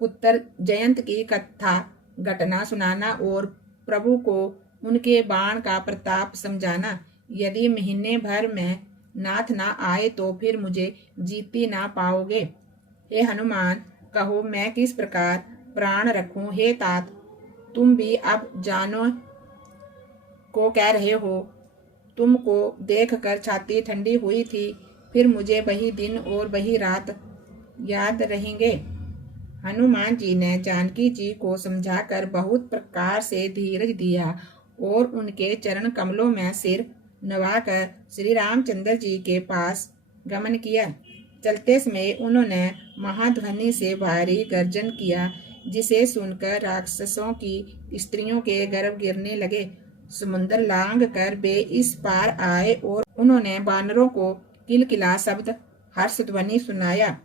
पुत्र जयंत की कथा घटना सुनाना और प्रभु को उनके बाण का प्रताप समझाना। यदि महीने भर में नाथ ना आए तो फिर मुझे जीती ना पाओगे। हे हनुमान, कहो मैं किस प्रकार प्राण रखूं। हे तात, तुम भी अब जानो को कह रहे हो। तुमको देखकर छाती ठंडी हुई थी। फिर मुझे वही दिन और वही रात याद रहेंगे। हनुमान जी ने जानकी जी को समझाकर बहुत प्रकार से धीरज दिया और उनके चरण कमलों में सिर नवाकर श्री रामचंद्र जी के पास गमन किया। चलते समय उन्होंने महाध्वनि से भारी गर्जन किया, जिसे सुनकर राक्षसों की स्त्रियों के गर्भ गिरने लगे। समुद्र लांग कर वे इस पार आए और उन्होंने बानरों को किलकिला शब्द हर्षध्वनि सुनाया।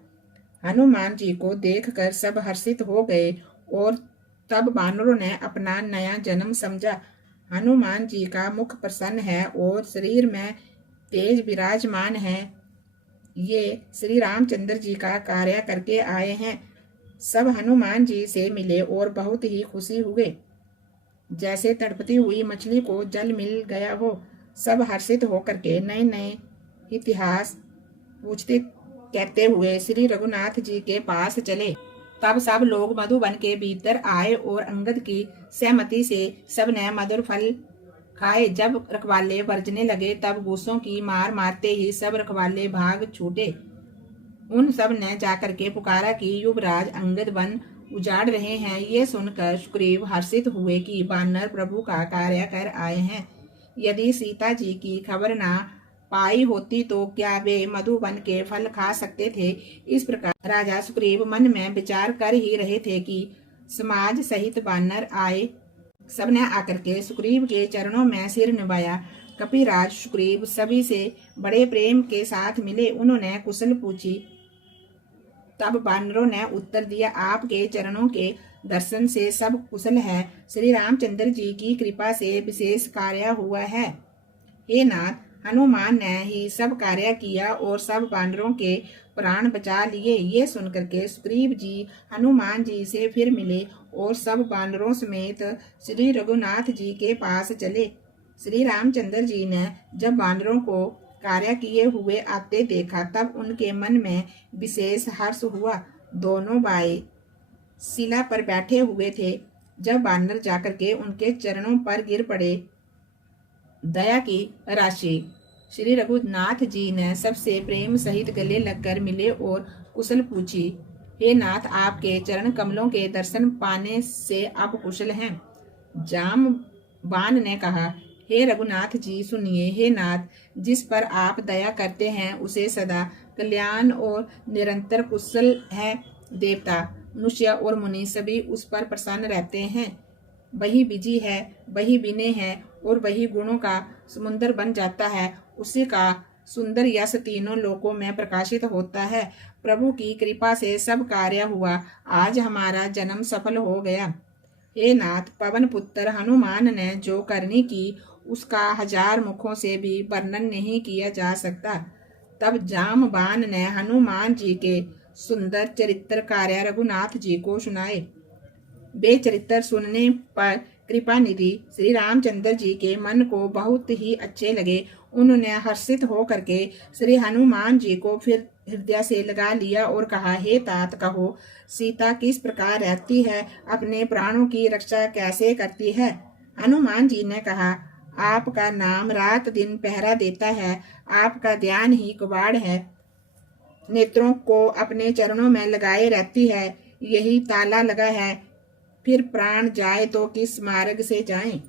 हनुमान जी को देखकर सब हर्षित हो गए और तब बानरों ने अपना नया जन्म समझा। हनुमान जी का मुख प्रसन्न है और शरीर में तेज विराजमान है। ये श्री रामचंद्र जी का कार्य करके आए हैं। सब हनुमान जी से मिले और बहुत ही खुशी हुए, जैसे तड़पती हुई मछली को जल मिल गया हो। सब हर्षित होकर के नए नए इतिहास पूछते कहते हुए श्री रघुनाथ जी के पास चले। तब सब लोग मधुबन के भीतर आए और अंगद की सहमति से सबने मधुर फल खाए। जब रखवाले बरजने लगे तब गूसों की मार मारते ही सब रखवाले भाग छूटे। उन सब ने जाकर के पुकारा कि युवराज अंगद वन उजाड़ रहे हैं। ये सुनकर सुग्रीव हर्षित हुए कि बानर प्रभु का कार्य कर आए हैं। यदि सीता जी की खबर ना पाई होती तो क्या वे मधुबन के फल खा सकते थे। इस प्रकार राजा सुग्रीव मन में विचार कर ही रहे थे कि समाज सहित बानर आए। सबने आकर के सुग्रीव के चरणों में सिर निभाया। कपिराज सुग्रीव सभी से बड़े प्रेम के साथ मिले। उन्होंने कुशल पूछी। तब बानरों ने उत्तर दिया, आपके चरणों के दर्शन से सब कुशल है। श्री रामचंद्र जी की कृपा से विशेष कार्य हुआ है। हे नाथ, हनुमान ने ही सब कार्य किया और सब बानरों के प्राण बचा लिए। ये सुनकर के सुग्रीव जी हनुमान जी से फिर मिले और सब बानरों समेत श्री रघुनाथ जी के पास चले। श्री रामचंद्र जी ने जब बानरों को कार्य किए हुए आते देखा तब उनके मन में विशेष हर्ष हुआ। दोनों भाई शिला पर बैठे हुए थे। जब बानर जाकर के उनके चरणों पर गिर पड़े। दया की राशि श्री रघुनाथ जी ने सबसे प्रेम सहित गले लगकर मिले और कुशल पूछी। हे नाथ, आपके चरण कमलों के दर्शन पाने से अब कुशल हैं। जामबान ने कहा, हे रघुनाथ जी सुनिए। हे नाथ, जिस पर आप दया करते हैं उसे सदा कल्याण और निरंतर कुशल है। देवता, मनुष्य और मुनि सभी उस पर प्रसन्न रहते हैं। वही विजयी है, वही विनय है और वही गुणों का समुद्र बन जाता है। उसी का सुंदर यश तीनों लोकों में प्रकाशित होता है। प्रभु की कृपा से सब कार्य हुआ। आज हमारा जन्म सफल हो गया। हे नाथ, पवन पुत्र हनुमान ने जो करनी की उसका 1000 मुखों से भी वर्णन नहीं किया जा सकता। तब जामबान ने हनुमान जी के सुंदर चरित्र कार्य रघुनाथ जी को सुनाए। वे चरित्र सुनने पर कृपा निधि श्री रामचंद्र जी के मन को बहुत ही अच्छे लगे। उन्होंने हर्षित होकर के श्री हनुमान जी को फिर हृदय से लगा लिया और कहा, हे तात, कहो सीता किस प्रकार रहती है, अपने प्राणों की रक्षा कैसे करती है। हनुमान जी ने कहा, आपका नाम रात दिन पहरा देता है, आपका ध्यान ही कबाड़ है, नेत्रों को अपने चरणों में लगाए रहती है, यही ताला लगा है, फिर प्राण जाए तो किस मार्ग से जाएं।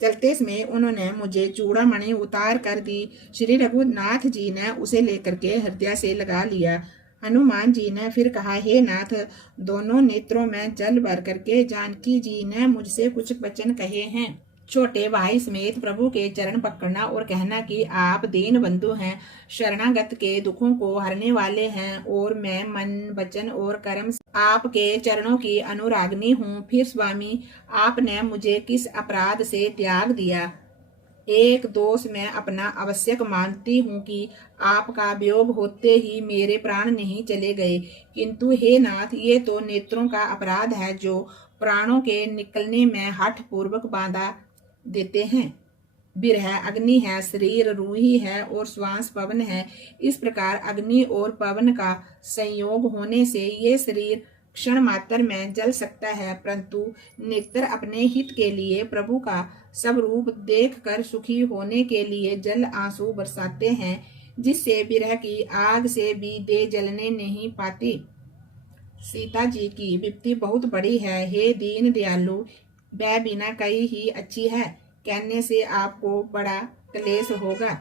चलते समय उन्होंने मुझे चूड़ामणि उतार कर दी। श्री रघुनाथ जी ने उसे लेकर के हृदय से लगा लिया। हनुमान जी ने फिर कहा, हे नाथ, दोनों नेत्रों में जल भर करके जानकी जी ने मुझसे कुछ वचन कहे हैं। छोटे भाई समेत प्रभु के चरण पकड़ना और कहना कि आप दीन बंधु हैं, शरणागत के दुखों को हरने वाले हैं और मैं मन वचन और कर्म आपके चरणों की अनुरागनी हूँ। फिर स्वामी, आपने मुझे किस अपराध से त्याग दिया। एक दोष मैं अपना आवश्यक मानती हूँ कि आपका वियोग होते ही मेरे प्राण नहीं चले गए, किंतु हे नाथ, ये तो नेत्रों का अपराध है जो प्राणों के निकलने में हठ पूर्वक बांधा देते हैं। बिरह अग्नि है, शरीर रूही है और श्वास पवन है। इस प्रकार अग्नि और पवन का संयोग होने से ये शरीर क्षण मात्र में जल सकता है, परंतु नेत्र अपने हित के लिए प्रभु का सब रूप देख कर सुखी होने के लिए जल आंसू बरसाते हैं, जिससे बिरह की आग से भी दे जलने नहीं पाती। सीता जी की विपत्ति बहुत बड़ी है। हे दीन दयालु, वह बिना कही ही अच्छी है, कहने से आपको बड़ा क्लेश होगा।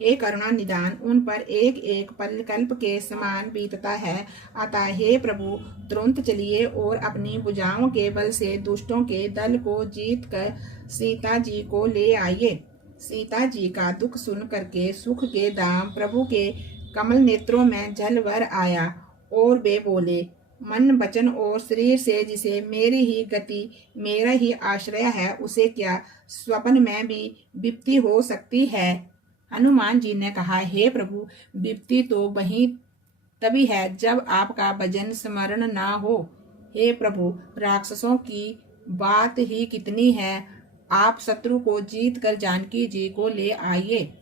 हे करुणा निदान, उन पर एक एक पल कल्प के समान बीतता है। अतः हे प्रभु, तुरंत चलिए और अपनी भुजाओं के बल से दुष्टों के दल को जीत कर सीता जी को ले आइए। सीता जी का दुख सुन करके सुख के दाम प्रभु के कमल नेत्रों में जल भर आया और वे बोले, मन वचन और शरीर से जिसे मेरी ही गति, मेरा ही आश्रय है, उसे क्या स्वप्न में भी विपत्ति हो सकती है। हनुमान जी ने कहा, हे प्रभु, विपत्ति तो वही तभी है जब आपका भजन स्मरण ना हो। हे प्रभु, राक्षसों की बात ही कितनी है, आप शत्रु को जीत कर जानकी जी को ले आइए।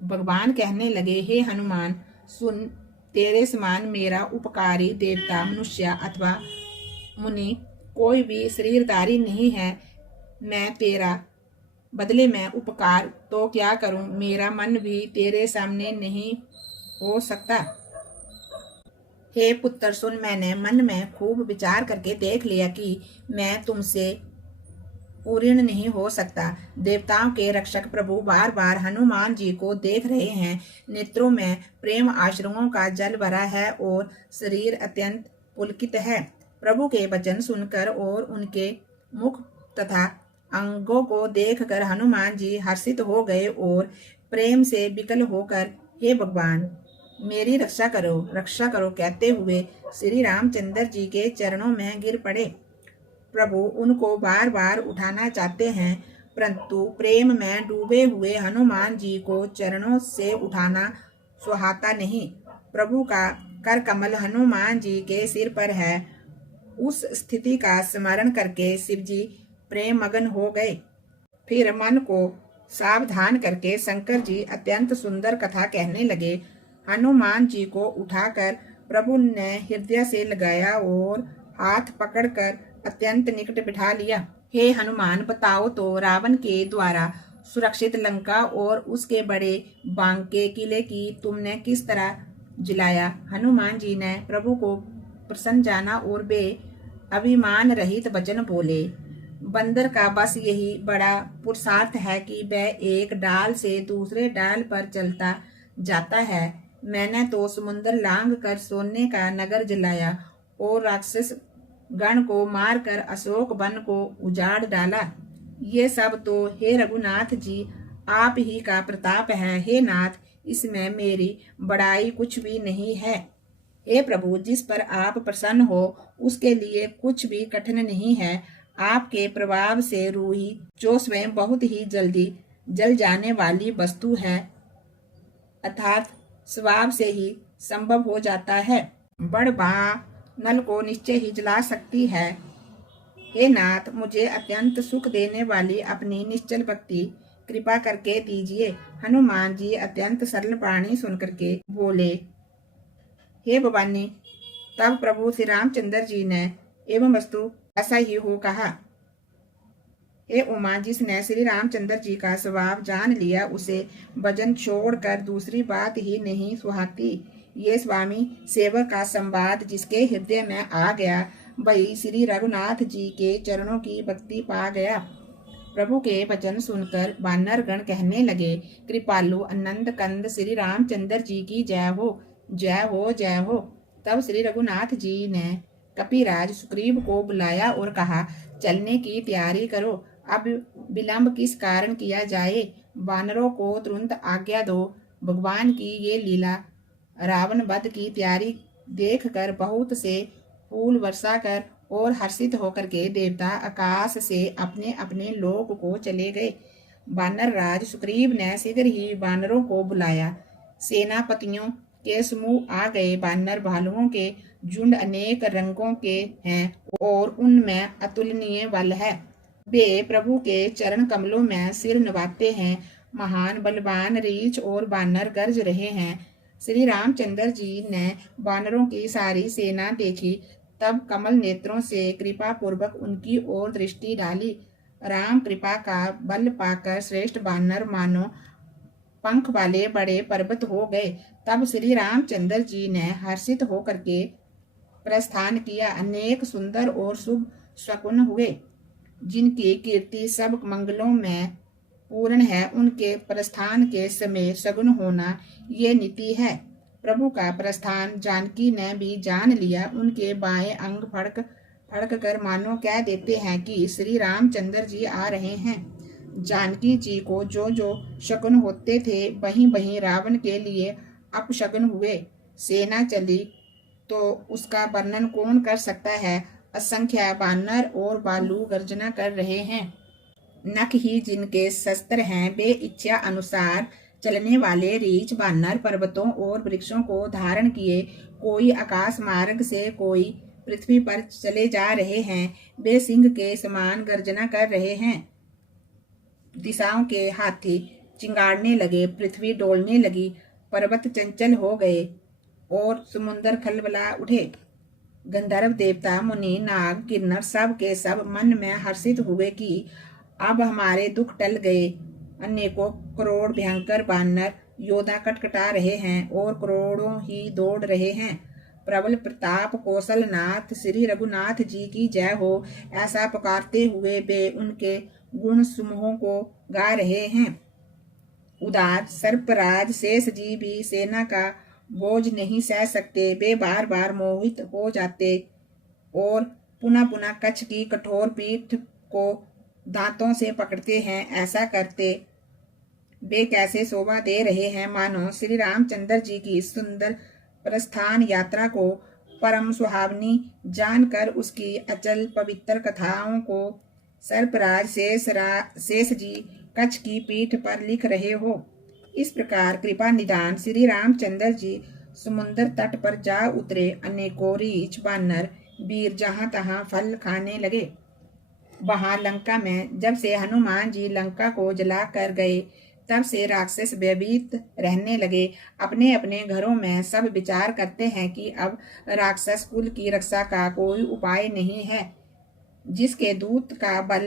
भगवान कहने लगे, हे हनुमान सुन, तेरे समान मेरा उपकारी देवता, मनुष्य अथवा मुनि कोई भी शरीरधारी नहीं है। मैं तेरा बदले में उपकार तो क्या करूं, मेरा मन भी तेरे सामने नहीं हो सकता। हे पुत्र सुन, मैंने मन में खूब विचार करके देख लिया कि मैं तुमसे पूर्ण नहीं हो सकता। देवताओं के रक्षक प्रभु बार बार हनुमान जी को देख रहे हैं। नेत्रों में प्रेम आश्रुओं का जल भरा है और शरीर अत्यंत पुलकित है। प्रभु के वचन सुनकर और उनके मुख तथा अंगों को देखकर हनुमान जी हर्षित हो गए और प्रेम से विकल होकर हे भगवान मेरी रक्षा करो कहते हुए श्री रामचंद्र जी के चरणों में गिर पड़े। प्रभु उनको बार बार उठाना चाहते हैं, परंतु प्रेम में डूबे हुए हनुमान जी को चरणों से उठाना सुहाता नहीं। प्रभु का कर कमल हनुमान जी के सिर पर है। उस स्थिति का स्मरण करके शिव जी प्रेम मगन हो गए। फिर मन को सावधान करके शंकर जी अत्यंत सुंदर कथा कहने लगे। हनुमान जी को उठाकर प्रभु ने हृदय से लगाया और हाथ पकड़कर अत्यंत निकट बिठा लिया। हे हनुमान, बताओ तो रावण के द्वारा सुरक्षित लंका और उसके बड़े बांके किले की तुमने किस तरह जलाया। हनुमान जी ने प्रभु को प्रसन्न जाना और वे अभिमान रहित वचन बोले। बंदर का बस यही बड़ा पुरुषार्थ है कि वह एक डाल से दूसरे डाल पर चलता जाता है। मैंने तो समुद्र लांघ कर सोने का नगर जलाया और राक्षस गण को मारकर अशोक वन को उजाड़ डाला। ये सब तो हे रघुनाथ जी आप ही का प्रताप है। हे नाथ, इसमें मेरी बड़ाई कुछ भी नहीं है। हे प्रभु, जिस पर आप प्रसन्न हो उसके लिए कुछ भी कठिन नहीं है। आपके प्रभाव से रूही, जो स्वयं बहुत ही जल्दी जल जाने वाली वस्तु है, अर्थात स्वभाव से ही संभव हो जाता है, बड़ नल को निश्चय ही जला सकती है। हे नाथ, मुझे अत्यंत सुख देने वाली अपनी निश्चल भक्ति कृपा करके दीजिए। हनुमान जी अत्यंत सरल प्राणी सुनकर के बोले, हे भवानी। तब प्रभु श्री रामचंद्र जी ने एवं वस्तु ऐसा ही हो कहा। हे उमा, जिसने श्री रामचंद्र जी का स्वभाव जान लिया उसे भजन छोड़कर दूसरी बात ही नहीं सुहाती। ये स्वामी सेवक का संवाद जिसके हृदय में आ गया वही श्री रघुनाथ जी के चरणों की भक्ति पा गया। प्रभु के वचन सुनकर वानर गण कहने लगे, कृपालु आनंद कंद श्री रामचंद्र जी की जय हो, जय हो, जय हो। तब श्री रघुनाथ जी ने कपिराज सुग्रीव को बुलाया और कहा, चलने की तैयारी करो। अब विलंब किस कारण किया जाए। वानरों को तुरंत आज्ञा दो। भगवान की ये लीला रावण वध की तैयारी देखकर बहुत से फूल वर्षा कर और हर्षित होकर के देवता आकाश से अपने अपने लोक को चले गए। वानर राज सुग्रीव ने शीघ्र ही वानरों को बुलाया। सेनापतियों के समूह आ गए। वानर भालुओं के झुंड अनेक रंगों के हैं और उनमें अतुलनीय बल है। वे प्रभु के चरण कमलों में सिर नवाते हैं। महान बलवान रीछ और वानर गरज रहे हैं। श्री रामचंद्र जी ने वानरों की सारी सेना देखी, तब कमल नेत्रों से कृपा पूर्वक उनकी ओर दृष्टि डाली। राम कृपा का बल पाकर श्रेष्ठ वानर मानो पंख वाले बड़े पर्वत हो गए। तब श्री रामचंद्र जी ने हर्षित होकर के प्रस्थान किया। अनेक सुंदर और शुभ शकुन हुए, जिनकी कीर्ति सब मंगलों में पूर्ण है। उनके प्रस्थान के समय सगुन होना ये नीति है। प्रभु का प्रस्थान जानकी ने भी जान लिया। उनके बाएं अंग फड़क कर मानो कह देते हैं कि श्री रामचंद्र जी आ रहे हैं। जानकी जी को जो जो शकुन होते थे वहीं वहीं रावण के लिए अपशकुन हुए। सेना चली तो उसका वर्णन कौन कर सकता है। असंख्य वानर और भालू गर्जना कर रहे हैं। नख ही जिनके शस्त्र हैं, वे इच्छा अनुसार चलने वाले रीछ वानर पर्वतों और वृक्षों को धारण किए कोई आकाश मार्ग से, कोई पृथ्वी पर चले जा रहे हैं। वे सिंह के समान गर्जना कर रहे हैं। दिशाओं के हाथी चिंगाड़ने लगे, पृथ्वी डोलने लगी, पर्वत चंचल हो गए और समुद्र खलबला उठे। गंधर्व देवता मुनि नाग किन्नर सब के सब मन में हर्षित हुए कि अब हमारे दुख टल गए। अनेकों करोड़ भयंकर वानर योद्धा कटकटा रहे हैं और करोड़ों ही दौड़ रहे हैं। प्रबल प्रताप कौशलनाथ श्री रघुनाथ जी की जय हो, ऐसा पुकारते हुए वे उनके गुण समूहों को गा रहे हैं। उदार सर्पराज शेष जी भी सेना का बोझ नहीं सह सकते। वे बार बार मोहित हो जाते और पुनः पुनः कच्छ की कठोर पीठ को दांतों से पकड़ते हैं, ऐसा करते वे कैसे शोभा दे रहे हैं, मानो श्री रामचंद्र जी की सुंदर प्रस्थान यात्रा को परम सुहावनी जानकर उसकी अचल पवित्र कथाओं को सरपराज शेष जी कच्छ की पीठ पर लिख रहे हो। इस प्रकार कृपा निदान श्री रामचंद्र जी समुद्र तट पर जा उतरे। अनेकों रीछ बानर वीर जहां तहां फल खाने लगे। वहां लंका में जब से हनुमान जी लंका को जला कर गए, तब से राक्षस भयभीत रहने लगे। अपने अपने घरों में सब विचार करते हैं कि अब राक्षस कुल की रक्षा का कोई उपाय नहीं है। जिसके दूत का बल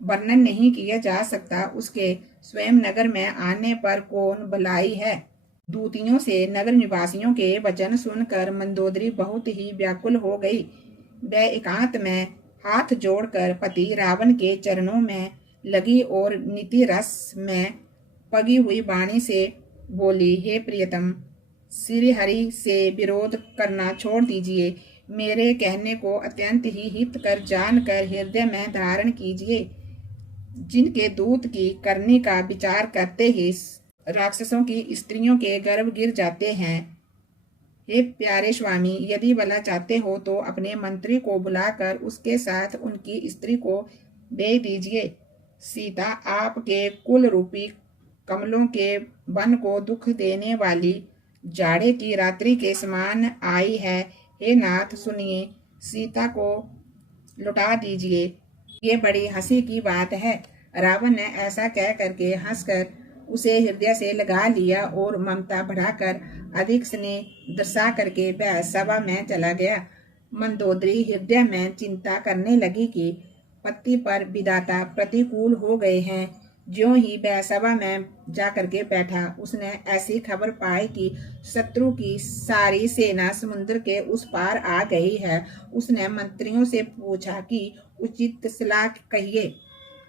वर्णन नहीं किया जा सकता, उसके स्वयं नगर में आने पर कौन भलाई है। दूतियों से नगर निवासियों के वचन सुनकर मंदोदरी बहुत ही व्याकुल हो गई। वह एकांत में हाथ जोड़कर पति रावण के चरणों में लगी और नीति रस में पगी हुई वाणी से बोली, हे प्रियतम, श्री हरि से विरोध करना छोड़ दीजिए। मेरे कहने को अत्यंत ही हित कर जानकर हृदय में धारण कीजिए। जिनके दूत की करने का विचार करते ही राक्षसों की स्त्रियों के गर्भ गिर जाते हैं। हे प्यारे स्वामी, यदि भला चाहते हो तो अपने मंत्री को बुलाकर उसके साथ उनकी स्त्री को दे दीजिए। सीता आपके कुल रूपी कमलों के वन को दुख देने वाली जाड़े की रात्रि के समान आई है। हे नाथ, सुनिए, सीता को लुटा दीजिए। ये बड़ी हंसी की बात है। रावण ने ऐसा कह करके हंसकर उसे हृदय से लगा लिया और ममता बढ़ाकर अधिक स्नेह दर्शा करके वह सभा में चला गया। मंदोदरी हृदय में चिंता करने लगी कि पति पर विधाता प्रतिकूल हो गए हैं। ज्यों ही वह सभा में जाकर के बैठा, उसने ऐसी खबर पाई कि शत्रु की सारी सेना समुद्र के उस पार आ गई है। उसने मंत्रियों से पूछा कि उचित सलाह कहिए,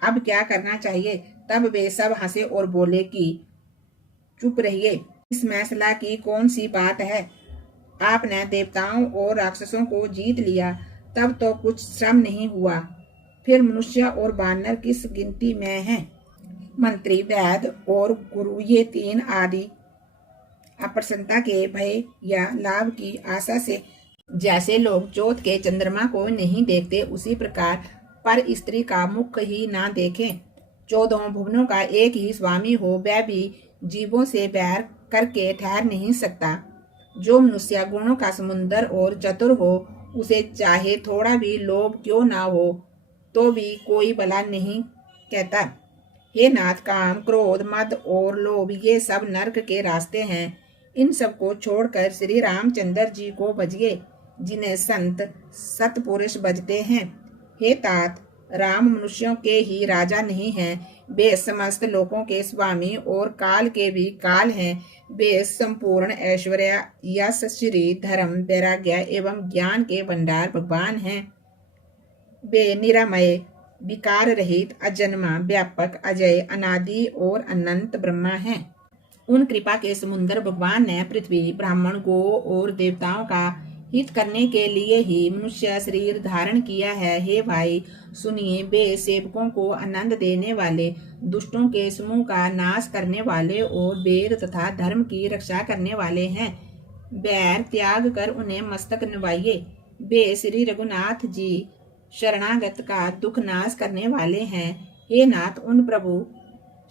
अब क्या करना चाहिए। तब वे सब हंसे और बोले कि चुप रहिए, इसमें सलाह की कौन सी बात है। आपने देवताओं और राक्षसों को जीत लिया, तब तो कुछ श्रम नहीं हुआ, फिर मनुष्य और वानर किस गिनती में हैं। मंत्री, वैद्य और गुरु, ये तीन आदि अप्रसन्नता के भय या लाभ की आशा से जैसे लोग जोत के चंद्रमा को नहीं देखते, उसी प्रकार पर स्त्री का मुख ही ना देखें। 14 भुवनों का एक ही स्वामी हो, वह भी जीवों से बैर करके ठहर नहीं सकता। जो मनुष्य गुणों का समुद्र और चतुर हो, उसे चाहे थोड़ा भी लोभ क्यों ना हो, तो भी कोई भला नहीं कहता। हे नाथ, काम, क्रोध, मद और लोभ, ये सब नरक के रास्ते हैं। इन सब को छोड़कर श्री रामचंद्र जी को भजिए, जिन्हें संत सतपुरुष भजते हैं। हे तात, राम मनुष्यों के ही राजा नहीं हैं, वे समस्त लोकों के स्वामी और काल के भी काल हैं। वे संपूर्ण ऐश्वर्य, यश, श्री, धर्म, वैराग्य एवं ज्ञान के भंडार भगवान हैं। वे निरामय, विकार रहित, अजन्मा, व्यापक, अजय, अनादि और अनंत ब्रह्मा हैं। उन कृपा के समुद्र भगवान ने पृथ्वी, ब्राह्मण, गो और देवताओं का हित करने के लिए ही मनुष्य शरीर धारण किया है। हे भाई, सुनिए, वे सेवकों को आनंद देने वाले, दुष्टों के समूह का नाश करने वाले और वेद तथा धर्म की रक्षा करने वाले हैं। बैर त्याग कर उन्हें मस्तक नवाइए। वे श्री रघुनाथ जी शरणागत का दुख नाश करने वाले हैं। हे नाथ, उन प्रभु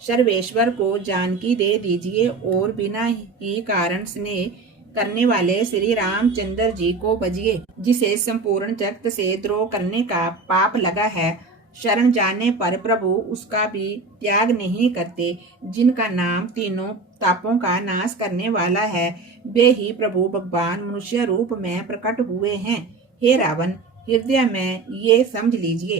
सर्वेश्वर को जानकी दे दीजिए और बिना ही कारण स्नेह करने वाले श्री रामचंद्र जी को भजिए, जिसे संपूर्ण जगत से द्रोह करने का पाप लगा है। शरण जाने पर प्रभु उसका भी त्याग नहीं करते। जिनका नाम तीनों तापों का नाश करने वाला है, वे ही प्रभु भगवान मनुष्य रूप में प्रकट हुए हैं। हे रावण, हृदय में ये समझ लीजिए।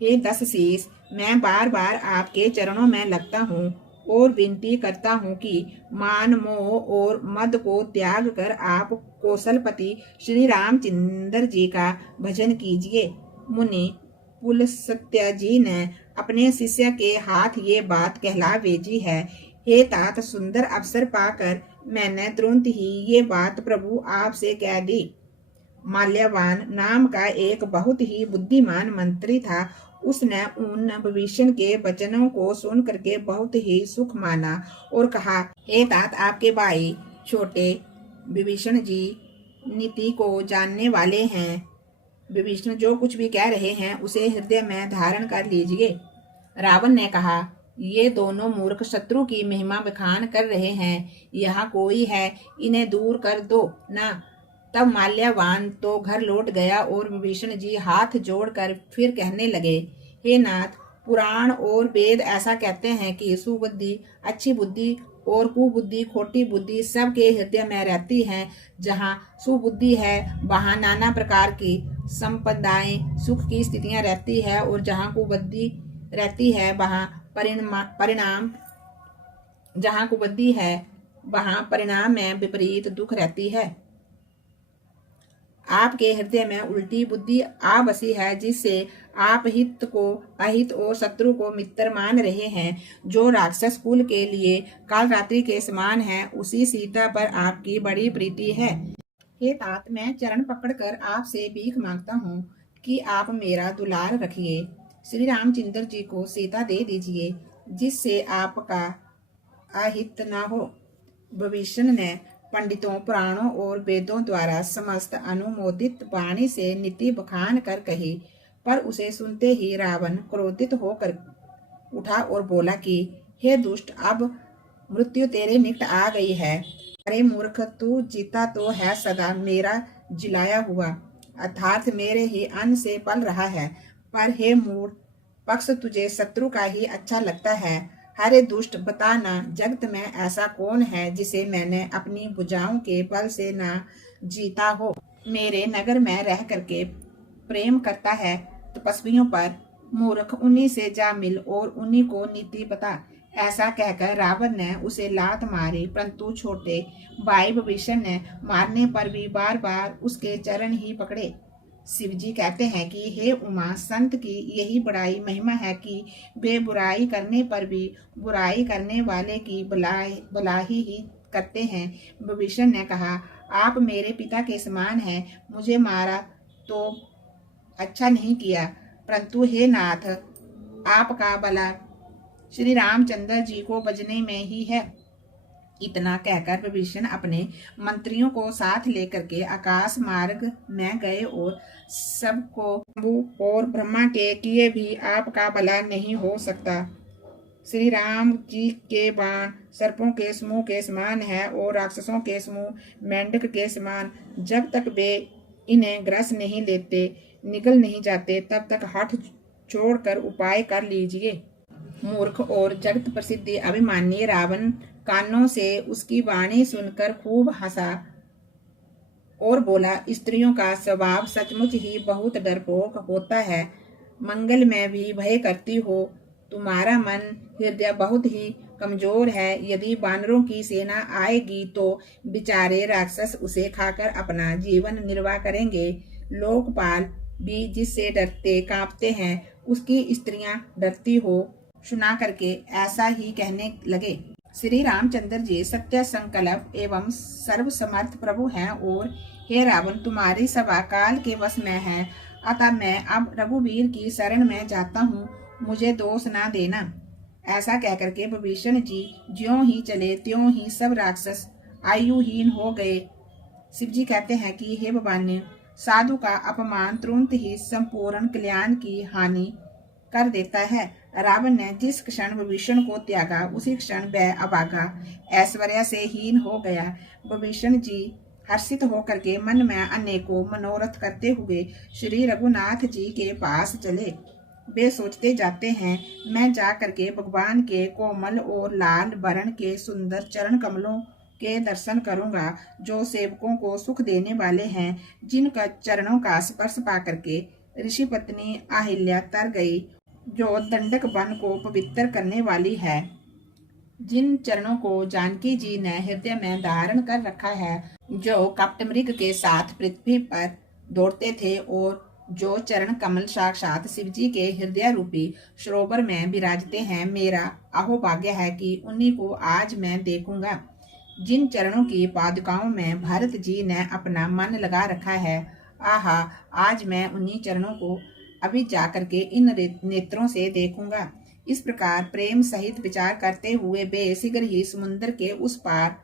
हे 10 शीश, मैं बार बार आपके चरणों में लगता हूँ और विनती करता हूँ कि मान, मोह और मद को त्याग कर आप कौशलपति श्री रामचंद्र जी का भजन कीजिए। मुनि पुलस्त्य जी ने अपने शिष्य के हाथ ये बात कहला भेजी है। हे तात, सुंदर अवसर पाकर मैंने तुरंत ही ये बात प्रभु आपसे कह दी। माल्यवान नाम का एक बहुत ही बुद्धिमान मंत्री था उसने उन विभीषण के वचनों को सुन करके बहुत ही सुख माना और कहा, हे तात, आपके भाई छोटे विभीषण जी नीति को जानने वाले हैं। विभीषण जो कुछ भी कह रहे हैं उसे हृदय में धारण कर लीजिए। रावण ने कहा, ये दोनों मूर्ख शत्रु की महिमा बखान कर रहे हैं। यहाँ कोई है, इन्हें दूर कर दो ना। तब माल्यवान तो घर लौट गया और विभीषण जी हाथ जोड़कर फिर कहने लगे, हे नाथ, पुराण और वेद ऐसा कहते हैं कि सुबुद्धि अच्छी बुद्धि और कुबुद्धि खोटी बुद्धि सबके हृदय में रहती है। जहाँ सुबुद्धि है वहाँ नाना प्रकार की संपदाएं सुख की स्थितियां रहती है और जहाँ कुबुद्धि रहती है वहाँ परिणाम जहाँ कुबुद्धि है वहाँ परिणाम में विपरीत दुख रहती है। आपके हृदय में उल्टी बुद्धि आ बसी है, जिससे आप हित को अहित और शत्रु को मित्र मान रहे हैं। जो राक्षस कुल के लिए काल रात्रि के समान है, उसी सीता पर आपकी बड़ी प्रीति है। हे तात, मैं चरण पकड़कर आपसे भीख मांगता हूँ कि आप मेरा दुलार रखिए। श्री रामचंद्र जी को सीता दे दीजिए, जिससे आपका अहित न हो। विभीषण ने पंडितों, पुराणों और वेदों द्वारा समस्त अनुमोदित वाणी से नीति बखान कर कही, पर उसे सुनते ही रावण क्रोधित होकर उठा और बोला कि हे दुष्ट, अब मृत्यु तेरे निकट आ गई है। अरे मूर्ख, तू जीता तो है सदा मेरा जिलाया हुआ, अर्थात मेरे ही अन्न से पल रहा है। पर हे मूढ़, पक्ष तुझे शत्रु का ही अच्छा लगता है। अरे दुष्ट, बताना, जगत में ऐसा कौन है जिसे मैंने अपनी भुजाओं के बल से ना जीता हो। मेरे नगर में रह करके प्रेम करता है तपस्वियों पर। मूर्ख, उन्हीं से जा मिल और उन्हीं को नीति बता। ऐसा कहकर रावण ने उसे लात मारी, परंतु छोटे भाई विभीषण ने मारने पर भी बार बार उसके चरण ही पकड़े। शिव जी कहते हैं कि हे उमा, संत की यही बड़ाई महिमा है कि वे बुराई करने पर भी बुराई करने वाले की भलाई ही करते हैं। विभीषण ने कहा, आप मेरे पिता के समान हैं, मुझे मारा तो अच्छा नहीं किया, परंतु हे नाथ, आपका भला श्री रामचंद्र जी को बजने में ही है। इतना कहकर विभीषण अपने मंत्रियों को साथ लेकर के आकाश मार्ग में गए और सबको और ब्रह्मा के किए भी आपका भला नहीं हो सकता। श्री राम जी के बाण सर्पों के समूह के समान है और राक्षसों के समूह मेंढक के समान। जब तक वे इन्हें ग्रस नहीं लेते, निकल नहीं जाते, तब तक हठ छोड़कर उपाय कर लीजिए। मूर्ख और जगत प्रसिद्ध अभिमानी रावण कानों से उसकी वाणी सुनकर खूब हंसा और बोला, स्त्रियों का स्वभाव सचमुच ही बहुत डरपोक होता है, मंगल में भी भय करती हो। तुम्हारा मन हृदय बहुत ही कमजोर है। यदि वानरों की सेना आएगी तो बेचारे राक्षस उसे खाकर अपना जीवन निर्वाह करेंगे। लोकपाल भी जिससे डरते कांपते हैं, उसकी स्त्रियां डरती हो। सुना करके ऐसा ही कहने लगे। श्री रामचंद्र जी सत्य संकल्प एवं सर्वसमर्थ प्रभु हैं और हे रावण, तुम्हारी सभा काल के वश में है, अतः मैं अब रघुवीर की शरण में जाता हूँ, मुझे दोष ना देना। ऐसा कहकर के विभीषण जी ज्यों ही चले त्यों ही सब राक्षस आयुहीन हो गए। शिव जी कहते हैं कि हे भवानी, साधु का अपमान तुरंत ही संपूर्ण कल्याण की हानि कर देता है। रावण ने जिस क्षण विभीषण को त्यागा, उसी क्षण वह अभागा ऐश्वर्य से हीन हो गया। विभीषण जी हर्षित होकर के मन में अनेकों मनोरथ करते हुए श्री रघुनाथ जी के पास चले। वे सोचते जाते हैं, मैं जा करके भगवान के कोमल और लाल वर्ण के सुंदर चरण कमलों के दर्शन करूंगा, जो सेवकों को सुख देने वाले हैं, जिनका चरणों का स्पर्श पा करके ऋषि पत्नी अहिल्या तर गई, जो दंडक वन को पवित्र करने वाली है, जिन चरणों को जानकी जी ने हृदय में धारण कर रखा है, जो कपटमृग के साथ पृथ्वी पर दौड़ते थे और जो चरण कमल साक्षात शिव जी के हृदय रूपी सरोवर में विराजते हैं। मेरा अहोभाग्य है कि उन्हीं को आज मैं देखूंगा। जिन चरणों की पादुकाओं में भरत जी ने अपना मन लगा रखा है, आहा, आज मैं उन्हीं चरणों को अभी जाकर के इन नेत्रों से देखूंगा। इस प्रकार प्रेम सहित विचार करते हुए वे शीघ्र ही समुद्र के उस पार,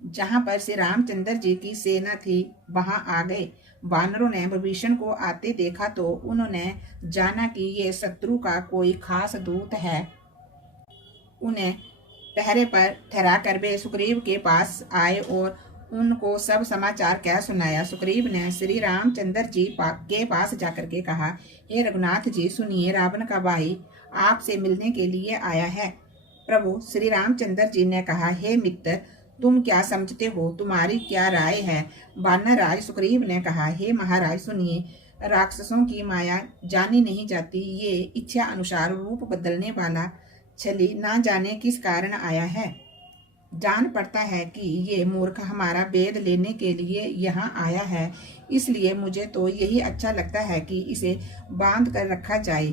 जहां पर श्री रामचंद्र जी की सेना थी, वहां आ गए। वानरों ने विभीषण को आते देखा तो उन्होंने जाना कि ये शत्रु का कोई खास दूत है। उन्हें पहरे पर ठहरा कर वे सुग्रीव के पास आए और उनको सब समाचार कह सुनाया। सुग्रीव ने श्री रामचंद्र जी के पास जाकर के कहा, हे रघुनाथ जी सुनिए, रावण का भाई आपसे मिलने के लिए आया है। प्रभु श्री रामचंद्र जी ने कहा, हे मित्र, तुम क्या समझते हो, तुम्हारी क्या राय है? वानर राज सुग्रीव ने कहा, हे महाराज सुनिए, राक्षसों की माया जानी नहीं जाती। ये इच्छा अनुसार रूप बदलने वाला छली ना जाने किस कारण आया है। जान पड़ता है कि ये मूर्ख हमारा वेद लेने के लिए यहाँ आया है, इसलिए मुझे तो यही अच्छा लगता है कि इसे बांध कर रखा जाए।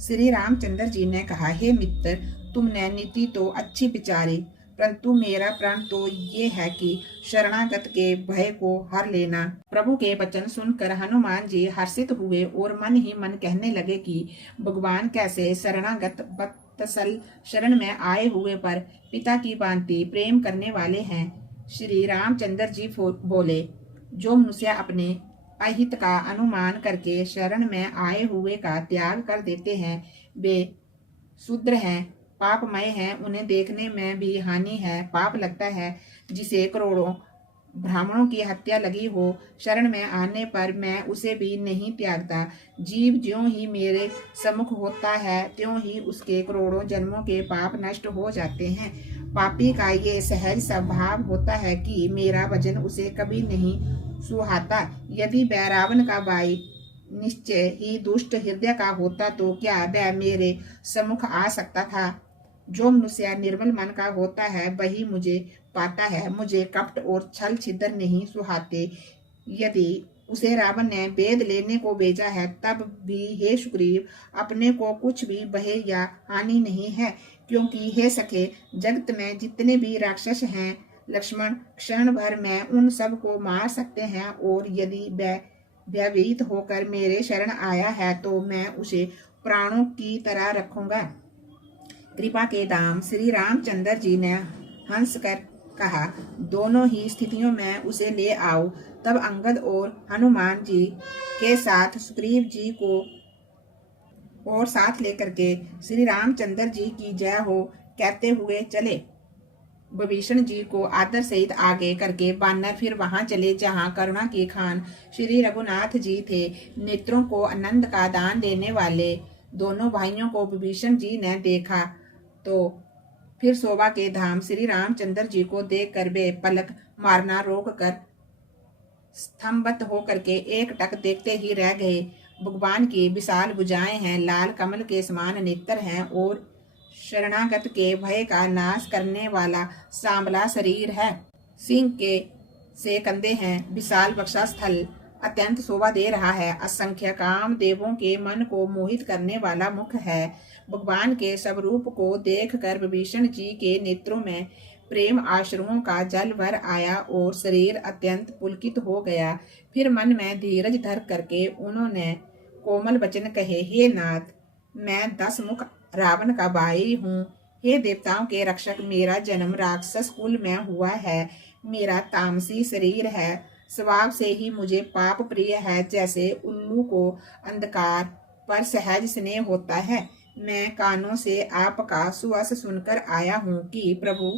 श्री रामचंद्र जी ने कहा, हे मित्र, तुमने नीति तो अच्छी विचारी, परंतु मेरा प्रण तो ये है कि शरणागत के भय को हर लेना। प्रभु के वचन सुनकर हनुमान जी हर्षित हुए और मन ही मन कहने लगे कि भगवान कैसे शरणागत वत्सल शरण में आए हुए पर पिता की भांति प्रेम करने वाले हैं। श्री रामचंद्र जी बोले, जो मनुष्य अपने अहित का अनुमान करके शरण में आए हुए का त्याग कर देते हैं, वे शूद्र हैं, पापमय हैं, उन्हें देखने में भी हानि है, पाप लगता है। जिसे करोड़ों ब्राह्मणों की हत्या लगी हो, शरण में आने पर मैं उसे भी नहीं त्यागता। जीव ज्यों ही मेरे सम्मुख होता है, त्यों ही उसके करोड़ों जन्मों के पाप नष्ट हो जाते हैं। पापी का ये सहज स्वभाव होता है कि मेरा वचन उसे कभी नहीं सुहाता। यदि वह रावण का भाई निश्चय ही दुष्ट हृदय का होता तो क्या वह मेरे सम्मुख आ सकता था? जो मनुष्य निर्मल मन का होता है वही मुझे पाता है। मुझे कपट और छल छिद्र नहीं सुहाते। यदि उसे रावण ने वेद लेने को भेजा है, तब भी हे सुग्रीव, अपने को कुछ भी भय या हानि नहीं है, क्योंकि हे सखे, जगत में जितने भी राक्षस हैं, लक्ष्मण क्षण भर में उन सब को मार सकते हैं, और यदि वह भयभीत होकर मेरे शरण आया है तो मैं उसे प्राणों की तरह रखूंगा। कृपा के दाम श्री रामचंद्र जी ने हंस कर कहा, दोनों ही स्थितियों में उसे ले आओ। तब अंगद और हनुमान जी के साथ सुग्रीव जी को और साथ लेकर के श्री रामचंद्र जी की जय हो कहते हुए चले। विभीषण जी को आदर सहित आगे करके वानर फिर वहां चले जहां करुणा के खान श्री रघुनाथ जी थे। नेत्रों को आनंद का दान देने वाले दोनों भाइयों को विभीषण जी ने देखा तो फिर शोभा के धाम श्री रामचंद्र जी को देख कर वे पलक मारना रोक कर स्तंभित होकर के एक टक देखते ही रह गए। भगवान की विशाल भुजाएं हैं, लाल कमल के समान नेत्र हैं और शरणागत के भय का नाश करने वाला सांबला शरीर है। सिंह के से कंधे हैं, विशाल वक्षस्थल अत्यंत शोभा दे रहा है। असंख्य काम देवों के मन को मोहित करने वाला मुख है। भगवान के सब रूप को देख कर विभीषण जी के नेत्रों में प्रेम आश्रुओं का जल भर आया और शरीर अत्यंत पुलकित हो गया। फिर मन में धीरज धर करके उन्होंने कोमल वचन कहे, हे नाथ, मैं 10 मुख रावण का भाई हूँ। हे देवताओं के रक्षक, मेरा जन्म राक्षस कुल में हुआ है। मेरा तामसी शरीर है, स्वभाव से ही मुझे पाप प्रिय है। जैसे उल्लू को अंधकार पर सहज स्नेह होता है, मैं कानों से आपका सुवास सुनकर आया हूँ कि प्रभु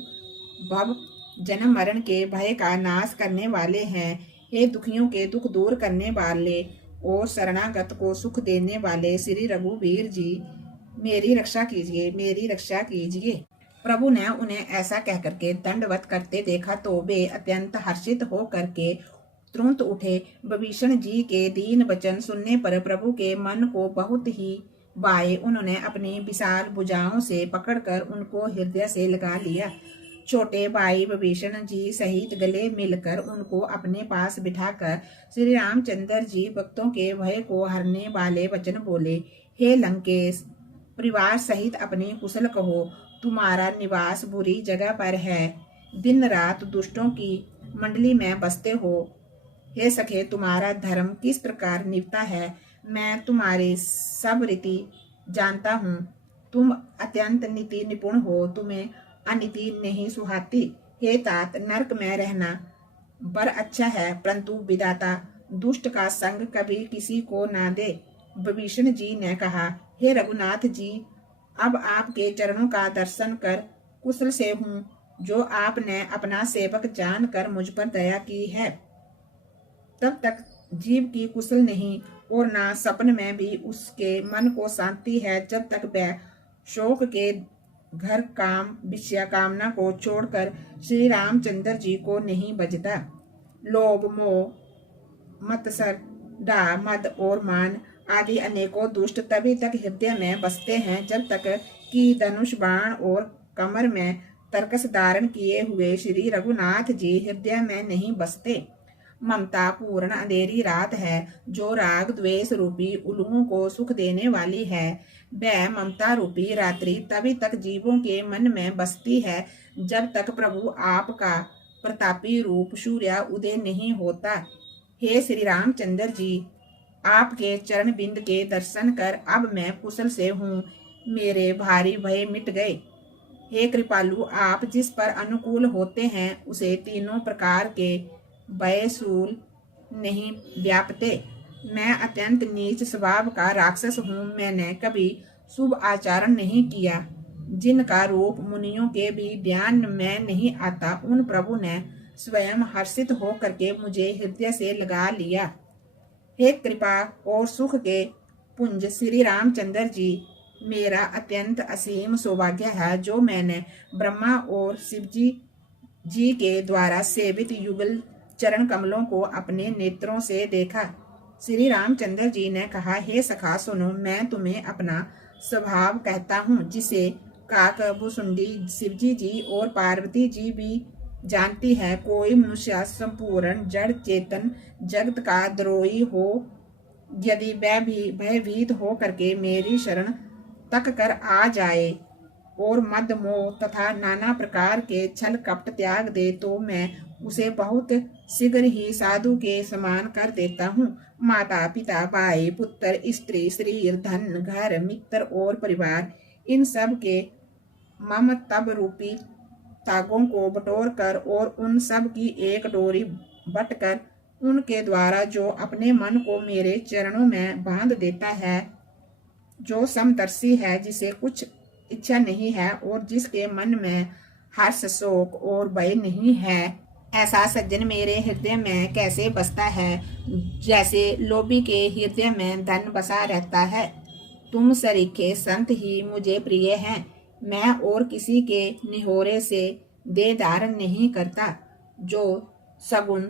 भव जन्म मरण के भय का नाश करने वाले हैं। हे दुखियों के दुख दूर करने वाले और शरणागत को सुख देने वाले श्री रघुवीर जी, मेरी रक्षा कीजिए, मेरी रक्षा कीजिए। प्रभु ने उन्हें ऐसा कह करके दंडवत करते देखा तो वे अत्यंत हर्षित हो करके तुरंत उठे। विभीषण जी के दीन वचन सुनने पर प्रभु के मन को बहुत ही भाए। उन्होंने अपनी विशाल भुजाओं से पकड़कर उनको हृदय से लगा लिया। छोटे भाई विभीषण जी सहित गले मिलकर उनको अपने पास बिठाकर श्री रामचंद्र जी भक्तों के भय को हरने वाले वचन बोले, हे लंकेश, परिवार सहित अपनी कुशल कहो। तुम्हारा निवास बुरी जगह पर है, दिन रात दुष्टों की मंडली में बसते हो। हे सखे, तुम्हारा धर्म किस प्रकार निभता है? मैं तुम्हारी सब रीति जानता हूँ। तुम अत्यंत नीति निपुण हो, तुम्हें अनीति नहीं सुहाती। हे तात, नरक में रहना बर अच्छा है, परंतु विधाता दुष्ट का संग कभी किसी को ना दे। विभीषण जी ने कहा, हे रघुनाथ जी, अब आपके चरणों का दर्शन कर कुशल से हूँ, जो आपने अपना सेवक जानकर मुझ पर दया की है। तब तक जीव की कुशल नहीं, और ना सपन में भी उसके मन को शांति है, जब तक वह शोक के घर काम विषय कामना को छोड़कर श्री रामचंद्र जी को नहीं बजता। लोभ, मोह, मत्सर, डाह, मद और मान आदि अनेकों दुष्ट तभी तक हृदय में बसते हैं, जब तक कि धनुष बाण और कमर में तरकस धारण किए हुए श्री रघुनाथ जी हृदय में नहीं बसते। ममता पूर्ण अंधेरी रात है, जो राग द्वेष रूपी उल्लुओं को सुख देने वाली है। वह ममता रूपी रात्रि तभी तक जीवों के मन में बसती है, जब तक प्रभु आपका प्रतापी रूप सूर्य उदय नहीं होता। हे श्री रामचंद्र जी, आपके चरण बिंद के दर्शन कर अब मैं कुशल से हूँ, मेरे भारी भय मिट गए। हे कृपालु, आप जिस पर अनुकूल होते हैं, उसे तीनों प्रकार के भय शूल नहीं व्यापते। मैं अत्यंत नीच स्वभाव का राक्षस हूँ, मैंने कभी शुभ आचरण नहीं किया। जिनका रूप मुनियों के भी ध्यान में नहीं आता, उन प्रभु ने स्वयं हर्षित होकर के मुझे हृदय से लगा लिया। हे कृपा और सुख के पुंज श्री रामचंद्र जी, मेरा अत्यंत असीम सौभाग्य है, जो मैंने ब्रह्मा और शिव जी के द्वारा सेवित युगल चरण कमलों को अपने नेत्रों से देखा। श्री रामचंद्र जी ने कहा, हे सखा सुनो, मैं तुम्हें अपना स्वभाव कहता हूँ, जिसे काक भुसुंडी शिवजी जी और पार्वती जी भी जानती है। कोई मनुष्य संपूर्ण जड़ चेतन जगत का द्रोही हो, यदि वह भी भयभीत हो करके मेरी शरण तक कर आ जाए और मद मोह तथा नाना प्रकार के छल कपट त्याग दे, तो मैं उसे बहुत शीघ्र ही साधु के समान कर देता हूँ। माता पिता, भाई पुत्र, स्त्री, शरीर, धन, घर, मित्र और परिवार, इन सब के मम तब रूपी तागों को बटोर कर और उन सब की एक डोरी बट कर उनके द्वारा जो अपने मन को मेरे चरणों में बांध देता है, जो समदर्शी है, जिसे कुछ इच्छा नहीं है और जिसके मन में हर्ष, शोक और भय नहीं है, ऐसा सज्जन मेरे हृदय में कैसे बसता है, जैसे लोभी के हृदय में धन बसा रहता है। तुम सरीखे संत ही मुझे प्रिय हैं। मैं और किसी के निहोरे से देह धारण नहीं करता। जो सगुण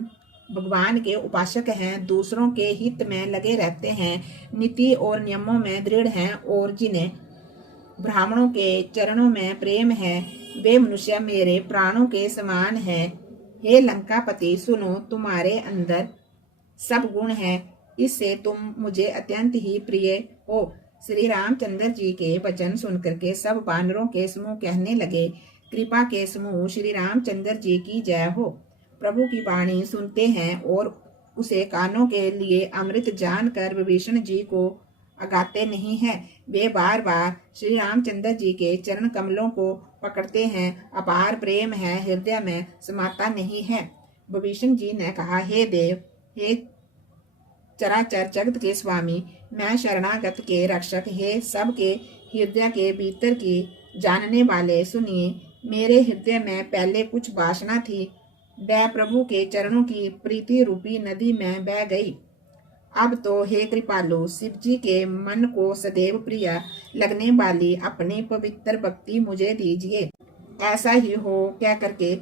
भगवान के उपासक हैं, दूसरों के हित में लगे रहते हैं, नीति और नियमों में दृढ़ हैं और जिन्हें ब्राह्मणों के चरणों में प्रेम है, वे मनुष्य मेरे प्राणों के समान है। हे लंकापति, सुनो, तुम्हारे अंदर सब गुण है, इससे तुम मुझे अत्यंत ही प्रिय हो। श्री रामचंद्र जी के वचन सुनकर के सब वानरों के समूह कहने लगे, कृपा के समूह श्री रामचंद्र जी की जय हो। प्रभु की वाणी सुनते हैं और उसे कानों के लिए अमृत जानकर विभीषण जी को अगाते नहीं है। वे बार बार श्री रामचंद्र जी के चरण कमलों को पकड़ते हैं। अपार प्रेम है, हृदय में समाता नहीं है। विभीषण जी ने कहा, हे देव, हे चराचर जगत के स्वामी, मैं शरणागत के रक्षक, हे सबके हृदय के भीतर की जानने वाले, सुनिए, मेरे हृदय में पहले कुछ वासना थी, वह प्रभु के चरणों की प्रीति रूपी नदी में बह गई। अब तो हे कृपालु, शिव जी के मन को सदैव प्रिय लगने वाली अपनी पवित्र भक्ति मुझे दीजिए। ऐसा ही हो कह करके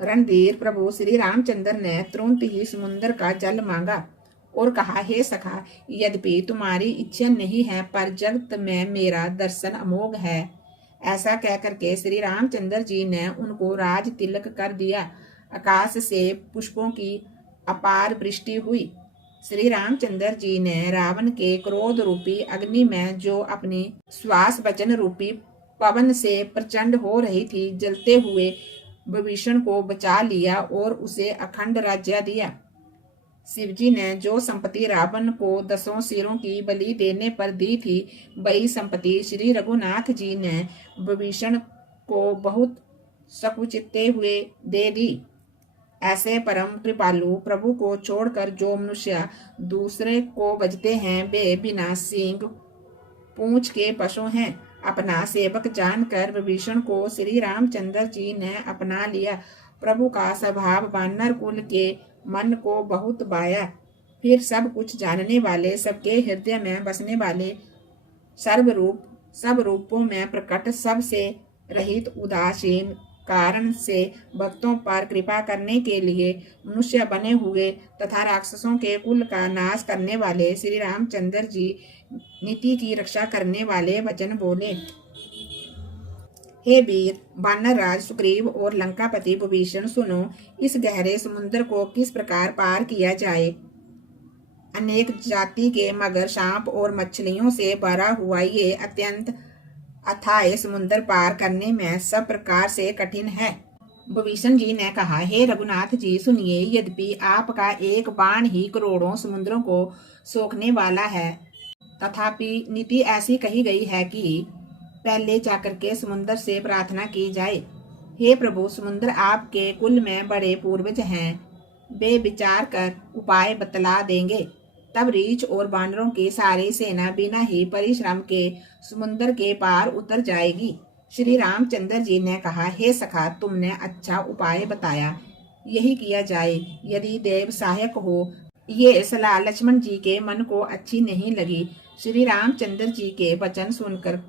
रणधीर प्रभु श्री रामचंद्र ने तुरंत ही समुद्र का जल मांगा और कहा, हे सखा, यद्यपि तुम्हारी इच्छा नहीं है, पर जगत में मेरा दर्शन अमोघ है। ऐसा कह करके श्री रामचंद्र जी ने उनको राज तिलक कर दिया। आकाश से पुष्पों की अपार वृष्टि हुई। श्री रामचंद्र जी ने रावण के क्रोध रूपी अग्नि में, जो अपनी श्वास वचन रूपी पवन से प्रचंड हो रही थी, जलते हुए विभीषण को बचा लिया और उसे अखंड राज्य दिया। शिवजी ने जो संपत्ति रावण को 10 सिरों की बलि देने पर दी थी, वही संपत्ति श्री रघुनाथ जी ने विभीषण को बहुत सकुचिते हुए दे दी। ऐसे परम कृपालु प्रभु को छोड़कर जो मनुष्य दूसरे को भजते हैं, वे बिना सींग पूंछ के पशु हैं। अपना सेवक जानकर विभीषण को श्री रामचंद्र जी ने अपना लिया। प्रभु का स्वभाव वानर कुल के मन को बहुत भाया। फिर सब कुछ जानने वाले, सबके हृदय में बसने वाले, सब रूपों में प्रकट, सबसे रहित, उदासीन, कारण से भक्तों पर कृपा करने के लिए मनुष्य बने हुए तथा राक्षसों के कुल का नाश करने वाले श्री रामचंद्र जी नीति की रक्षा करने वाले वचन बोले। हे वीर, वानरराज सुग्रीव और लंकापति विभीषण, सुनो, इस गहरे समुद्र को किस प्रकार पार किया जाए। अनेक जाति के मगर, सांप और मछलियों से भरा हुआ ये अत्यंत अथाह समुद्र पार करने में सब प्रकार से कठिन है। विभीषण जी ने कहा, हे रघुनाथ जी सुनिए, यद्यपि आपका एक बाण ही करोड़ों समुद्रों को सोखने वाला है, तथापि नीति ऐसी कही गई है कि पहले जाकर के समुद्र से प्रार्थना की जाए। हे प्रभु, समुद्र आपके कुल में बड़े पूर्वज हैं, वे विचार कर उपाय बतला देंगे। तब रीछ और बानरों की सारी सेना बिना ही परिश्रम के समुद्र के पार उतर जाएगी। श्री रामचंद्र जी ने कहा, हे सखा, तुमने अच्छा उपाय बताया, यही किया जाए। यदि देव सहायक हो। ये सलाह लक्ष्मण जी के मन को अच्छी नहीं लगी। श्री रामचंद्र जी के वचन सुनकर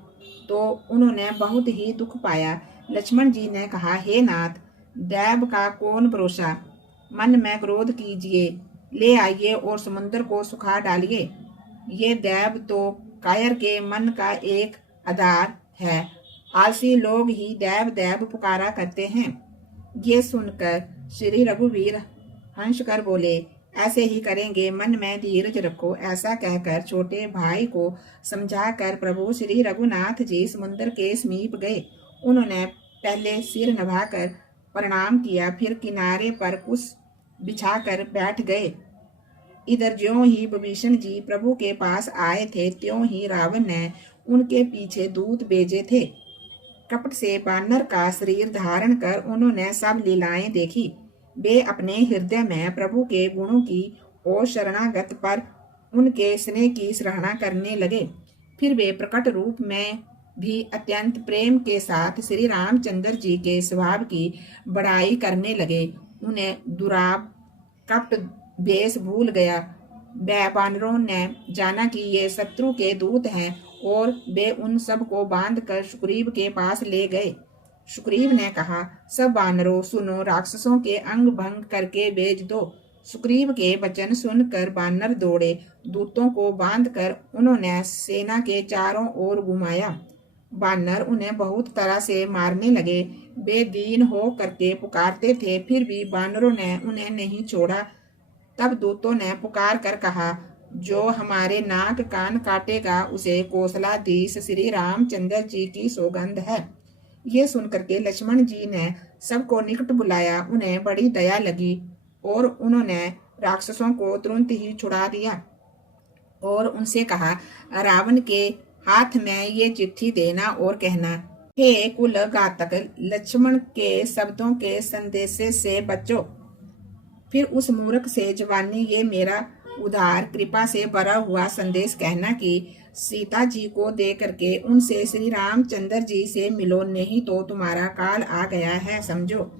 तो उन्होंने बहुत ही दुख पाया। लक्ष्मण जी ने कहा, हे नाथ, दैव का कौन भरोसा, मन में क्रोध कीजिए, ले आइए और समुद्र को सुखा डालिए। ये दैव तो कायर के मन का एक आधार है, आलसी लोग ही दैव दैव पुकारा करते हैं। ये सुनकर श्री रघुवीर हंस कर बोले, ऐसे ही करेंगे, मन में धीरज रखो। ऐसा कहकर छोटे भाई को समझाकर प्रभु श्री रघुनाथ जी समुद्र के समीप गए। उन्होंने पहले सिर नभाकर प्रणाम किया, फिर किनारे पर कुछ बिछाकर बैठ गए। इधर ज्यों ही विभीषण जी प्रभु के पास आए थे, त्यों ही रावण ने उनके पीछे दूत भेजे थे। कपट से बानर का शरीर धारण कर उन्होंने सब लीलाएं देखी। वे अपने हृदय में प्रभु के गुणों की और शरणागत पर उनके स्नेह की सराहना करने लगे। फिर वे प्रकट रूप में भी अत्यंत प्रेम के साथ श्री रामचंद्र जी के स्वभाव की बड़ाई करने लगे। उन्हें दुराब कपट वेश भूल गया। बानरों ने जाना कि ये शत्रु के दूत हैं और वे उन सब को बांध कर सुग्रीव के पास ले गए। सुग्रीव ने कहा, सब बानरों सुनो, राक्षसों के अंग भंग करके भेज दो। सुग्रीव के वचन सुनकर बानर दौड़े। दूतों को बांधकर उन्होंने सेना के चारों ओर घुमाया। बानर उन्हें बहुत तरह से मारने लगे। वे दीन हो करके पुकारते थे, फिर भी बानरों ने उन्हें नहीं छोड़ा। तब दूतों ने पुकार कर कहा, जो हमारे नाक कान काटेगा उसे कौशलाधीश श्री रामचंद्र जी की सौगंध है। ये सुनकर के लक्ष्मण जी ने सबको निकट बुलाया। उन्हें बड़ी दया लगी और उन्होंने राक्षसों को तुरंत ही छुड़ा दिया और उनसे कहा, रावण के हाथ में ये चिट्ठी देना और कहना, हे कुल घातक, लक्ष्मण के शब्दों के संदेशे से बचो। फिर उस मूर्ख से जवानी ये मेरा उदार कृपा से भरा हुआ संदेश कहना कि सीता जी को दे करके उनसे श्री रामचंद्र जी से मिलो, नहीं तो तुम्हारा काल आ गया है समझो।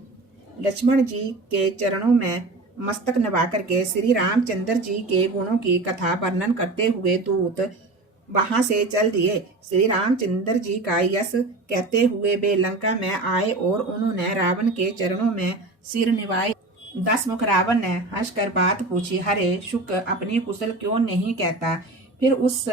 लक्ष्मण जी के चरणों में मस्तक नवा करके श्री रामचंद्र जी के गुणों की कथा वर्णन करते हुए दूत वहां से चल दिए। श्री रामचंद्र जी का यश कहते हुए वे लंका में आए और उन्होंने रावण के चरणों में सिर निवाए। 10 मुख रावण ने हंसकर बात पूछी, हरे शुक, अपनी कुशल क्यों नहीं कहता। फिर उस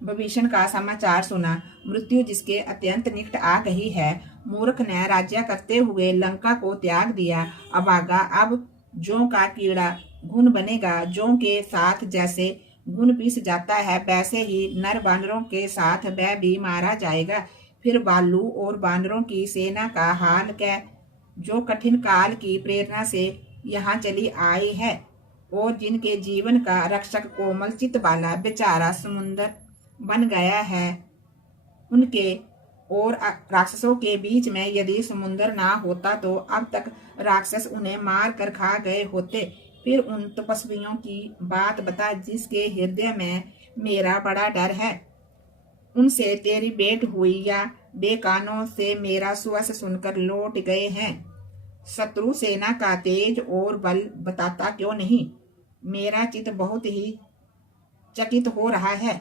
विभीषण का समाचार सुना, मृत्यु जिसके अत्यंत निकट आ गई है। मूर्ख ने राज्य करते हुए लंका को त्याग दिया। अभागा, अब जों का कीड़ा घुन बनेगा। जों के साथ जैसे घुन पीस जाता है, वैसे ही नर बानरों के साथ वह भी मारा जाएगा। फिर बालू और बानरों की सेना का हाल क्या, जो कठिन काल की प्रेरणा से यहाँ चली आई है। और जिनके जीवन का रक्षक कोमल चित्त वाला बेचारा समुंदर बन गया है, उनके और राक्षसों के बीच में यदि समुंदर ना होता तो अब तक राक्षस उन्हें मार कर खा गए होते। फिर उन तपस्वियों की बात बता जिसके हृदय में मेरा बड़ा डर है। उनसे तेरी भेंट हुई या बेकानों से मेरा सुवस सुनकर लौट गए हैं। शत्रु सेना का तेज और बल बताता क्यों नहीं? मेरा चित्त बहुत ही चकित हो रहा है।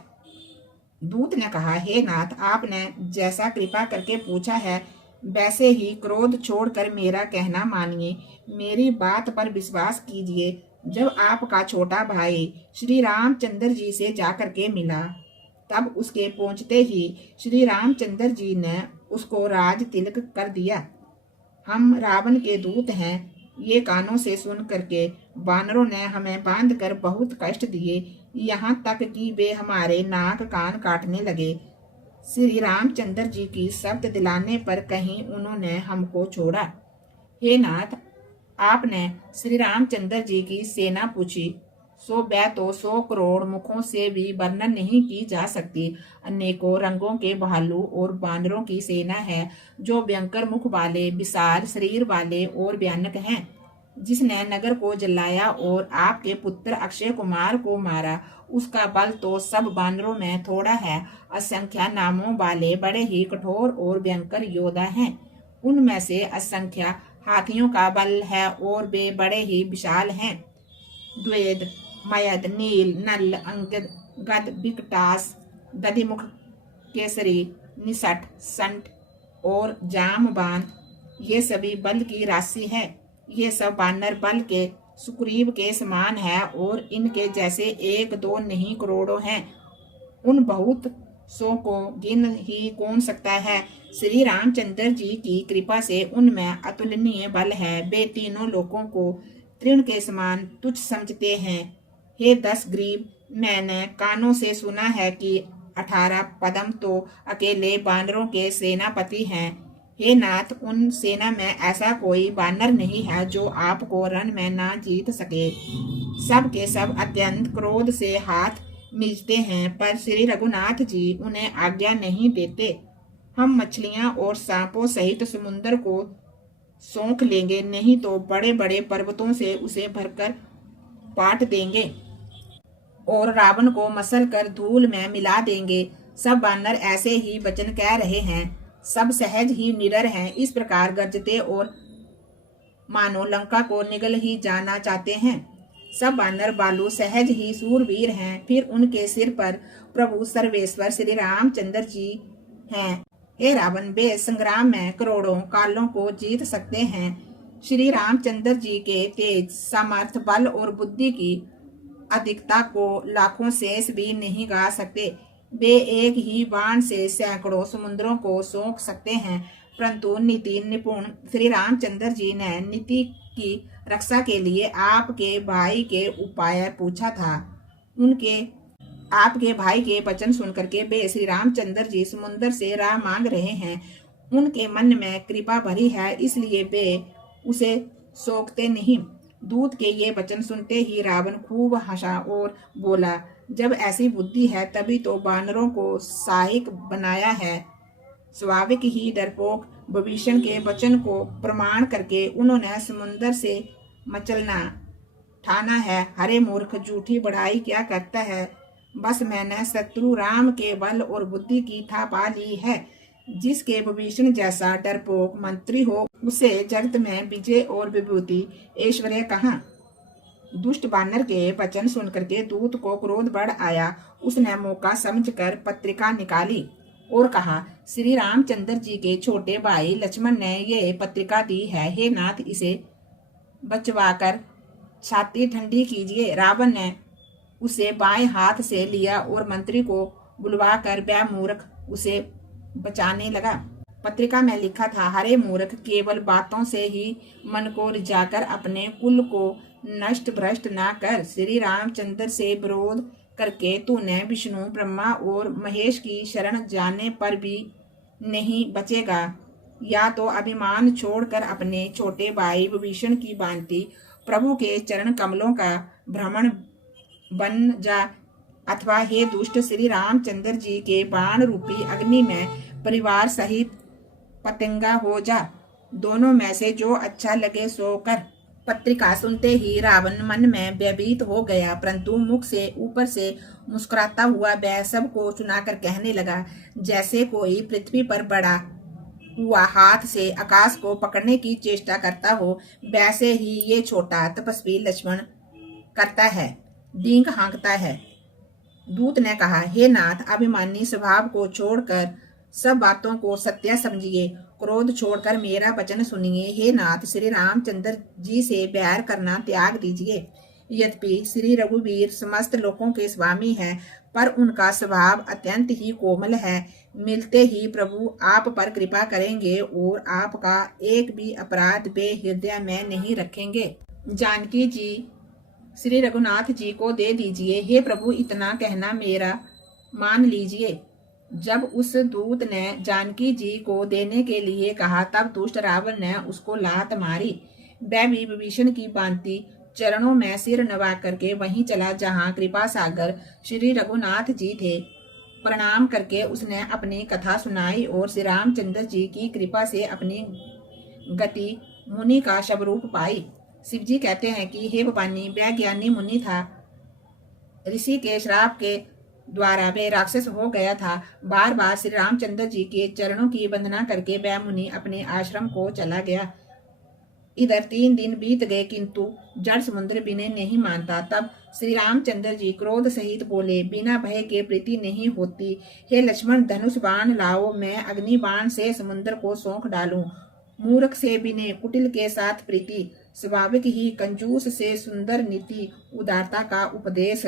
दूत ने कहा, हे नाथ, आपने जैसा कृपा करके पूछा है वैसे ही क्रोध छोड़कर मेरा कहना मानिए, मेरी बात पर विश्वास कीजिए। जब आपका छोटा भाई श्री रामचंद्र जी से जाकर के मिला तब उसके पहुंचते ही श्री रामचंद्र जी ने उसको राज तिलक कर दिया। हम रावण के दूत हैं, ये कानों से सुन करके वानरों ने हमें बांध कर बहुत कष्ट दिए, यहाँ तक कि वे हमारे नाक कान काटने लगे। श्री रामचंद्र जी की शब्द दिलाने पर कहीं उन्होंने हमको छोड़ा। हे नाथ, आपने श्री रामचंद्र जी की सेना पूछी, सो वह तो 100 करोड़ मुखों से भी वर्णन नहीं की जा सकती। अनेकों रंगों के भालू और बांदरों की सेना है, जो भयंकर मुख वाले, विशाल शरीर वाले और भयानक हैं। जिसने नगर को जलाया और आपके पुत्र अक्षय कुमार को मारा, उसका बल तो सब बानरों में थोड़ा है। असंख्य नामों वाले बड़े ही कठोर और भयंकर योद्धा हैं। उनमें से असंख्य हाथियों का बल है और वे बड़े ही विशाल हैं। द्वेद, मयद, नील, नल, अंगद, गद, विकटास, दधिमुख, केसरी, निसठ, संट और जामबान, ये सभी बल की राशि है। ये सब बानर बल के सुग्रीव के समान है और इनके जैसे एक दो नहीं करोड़ों हैं। उन बहुत सौ को गिन ही कौन सकता है। श्री रामचंद्र जी की कृपा से उनमें अतुलनीय बल है। वे तीनों लोगों को तृण के समान तुच्छ समझते हैं। हे 10 ग्रीव, मैंने कानों से सुना है कि 18 पदम तो अकेले बानरों के सेनापति हैं। हे नाथ, उन सेना में ऐसा कोई बानर नहीं है जो आपको रण में ना जीत सके। सब के सब अत्यंत क्रोध से हाथ मिचते हैं, पर श्री रघुनाथ जी उन्हें आज्ञा नहीं देते। हम मछलियां और सांपों सहित समुद्र को सोख लेंगे, नहीं तो बड़े बड़े पर्वतों से उसे भरकर पाट देंगे और रावण को मसल कर धूल में मिला देंगे। सब बानर ऐसे ही वचन कह रहे हैं, सब सहज ही निडर हैं। इस प्रकार गरजते और मानो लंका को निगल ही जाना चाहते हैं। सब बानर बालू सहज ही सूरवीर हैं। फिर उनके सिर पर प्रभु सर्वेश्वर श्री रामचंद्र जी हैं। हे रावण, वे संग्राम में करोड़ों कालों को जीत सकते हैं। श्री रामचंद्र जी के तेज, सामर्थ, बल और बुद्धि की अधिकता को लाखों शेष भी नहीं गा सकते। वे एक ही बाण से सैकड़ों समुद्रों को सोख सकते हैं। परंतु नीति निपुण श्री रामचंद्र जी ने नीति की रक्षा के लिए आपके भाई के उपाय पूछा था। उनके आपके भाई के वचन सुनकर के वे श्री रामचंद्र जी समुद्र से राह मांग रहे हैं। उनके मन में कृपा भरी है, इसलिए वे उसे सोखते नहीं। दूत के ये वचन सुनते ही रावण खूब हंसा और बोला, जब ऐसी बुद्धि है तभी तो बानरों को सहायक बनाया है। स्वाभाविक ही डरपोक विभीषण के वचन को प्रमाण करके उन्होंने समुद्र से मचलना ठाना है। हरे मूर्ख, झूठी बढ़ाई क्या करता है। बस मैंने शत्रु राम के बल और बुद्धि की था पा ली है। जिसके विभीषण जैसा डरपोक मंत्री हो, उसे जगत में विजय और विभूति ऐश्वर्य कहाँ। दुष्ट बानर के वचन सुनकर के दूत को क्रोध बढ़ आया। उसने मौका समझकर पत्रिका निकाली और कहा, श्री रामचंद्र जी के छोटे भाई लक्ष्मण ने ये पत्रिका दी है। हे नाथ, इसे बचवाकर छाती ठंडी कीजिए। रावण ने उसे बाएं हाथ से लिया और मंत्री को बुलवाकर वह मूर्ख उसे बचाने लगा। पत्रिका में लिखा था, हरे मूर्ख, केवल बातों से ही मन को रिझाकर अपने कुल को नष्ट भ्रष्ट ना कर। श्री रामचंद्र से विरोध करके तूने विष्णु, ब्रह्मा और महेश की शरण जाने पर भी नहीं बचेगा। या तो अभिमान छोड़कर अपने छोटे भाई विभीषण की भांति प्रभु के चरण कमलों का भ्रमण बन जा, अथवा हे दुष्ट श्री रामचंद्र जी के बाण रूपी अग्नि में परिवार सहित पतंगा हो जा। दोनों में से जो अच्छा लगे सो कर। पत्रिका सुनते ही रावण मन में भयभीत हो गया, परंतु मुख से ऊपर से मुस्कुराता हुआ वह सबको सुनाकर कहने लगा, जैसे कोई पृथ्वी पर बड़ा हुआ हाथ से आकाश को पकड़ने की चेष्टा करता हो, वैसे ही ये छोटा तपस्वी लक्ष्मण करता है, डींग हाँकता है। दूत ने कहा, हे नाथ, अभिमानी स्वभाव को छोड़कर सब बातों को सत्य समझिए, क्रोध छोड़कर मेरा वचन सुनिए। हे नाथ, श्री रामचंद्र जी से बैर करना त्याग दीजिए। यद्यपि श्री रघुवीर समस्त लोगों के स्वामी हैं, पर उनका स्वभाव अत्यंत ही कोमल है। मिलते ही प्रभु आप पर कृपा करेंगे और आपका एक भी अपराध वे हृदय में नहीं रखेंगे। जानकी जी श्री रघुनाथ जी को दे दीजिए। हे प्रभु, इतना कहना मेरा मान लीजिए। जब उस दूत ने जानकी जी को देने के लिए कहा, तब दुष्ट रावण ने उसको लात मारी। वह भी विभीषण की भांति चरणों में सिर नवा करके वहीं चला जहां कृपा सागर श्री रघुनाथ जी थे। प्रणाम करके उसने अपनी कथा सुनाई और श्री रामचंद्र जी की कृपा से अपनी गति मुनि का शबरूप पाई। शिव जी कहते हैं कि हे भवानी, वह ज्ञानी मुनि था, ऋषि के श्राप के द्वारा वे राक्षस हो गया था। बार बार श्री रामचंद्र जी के चरणों की वंदना करके वह मुनि अपने आश्रम को चला गया। इधर 3 दिन बीत गए, किंतु जड़ समुद्र विनय नहीं मानता। तब श्री रामचंद्र जी क्रोध सहित बोले, बिना भय के प्रीति नहीं होती। हे लक्ष्मण, धनुष बाण लाओ, मैं अग्नि बाण से समुद्र को सौंख डालूं। मूर्ख से विनय, कुटिल के साथ प्रीति, स्वाभाविक ही कंजूस से सुंदर नीति, उदारता का उपदेश,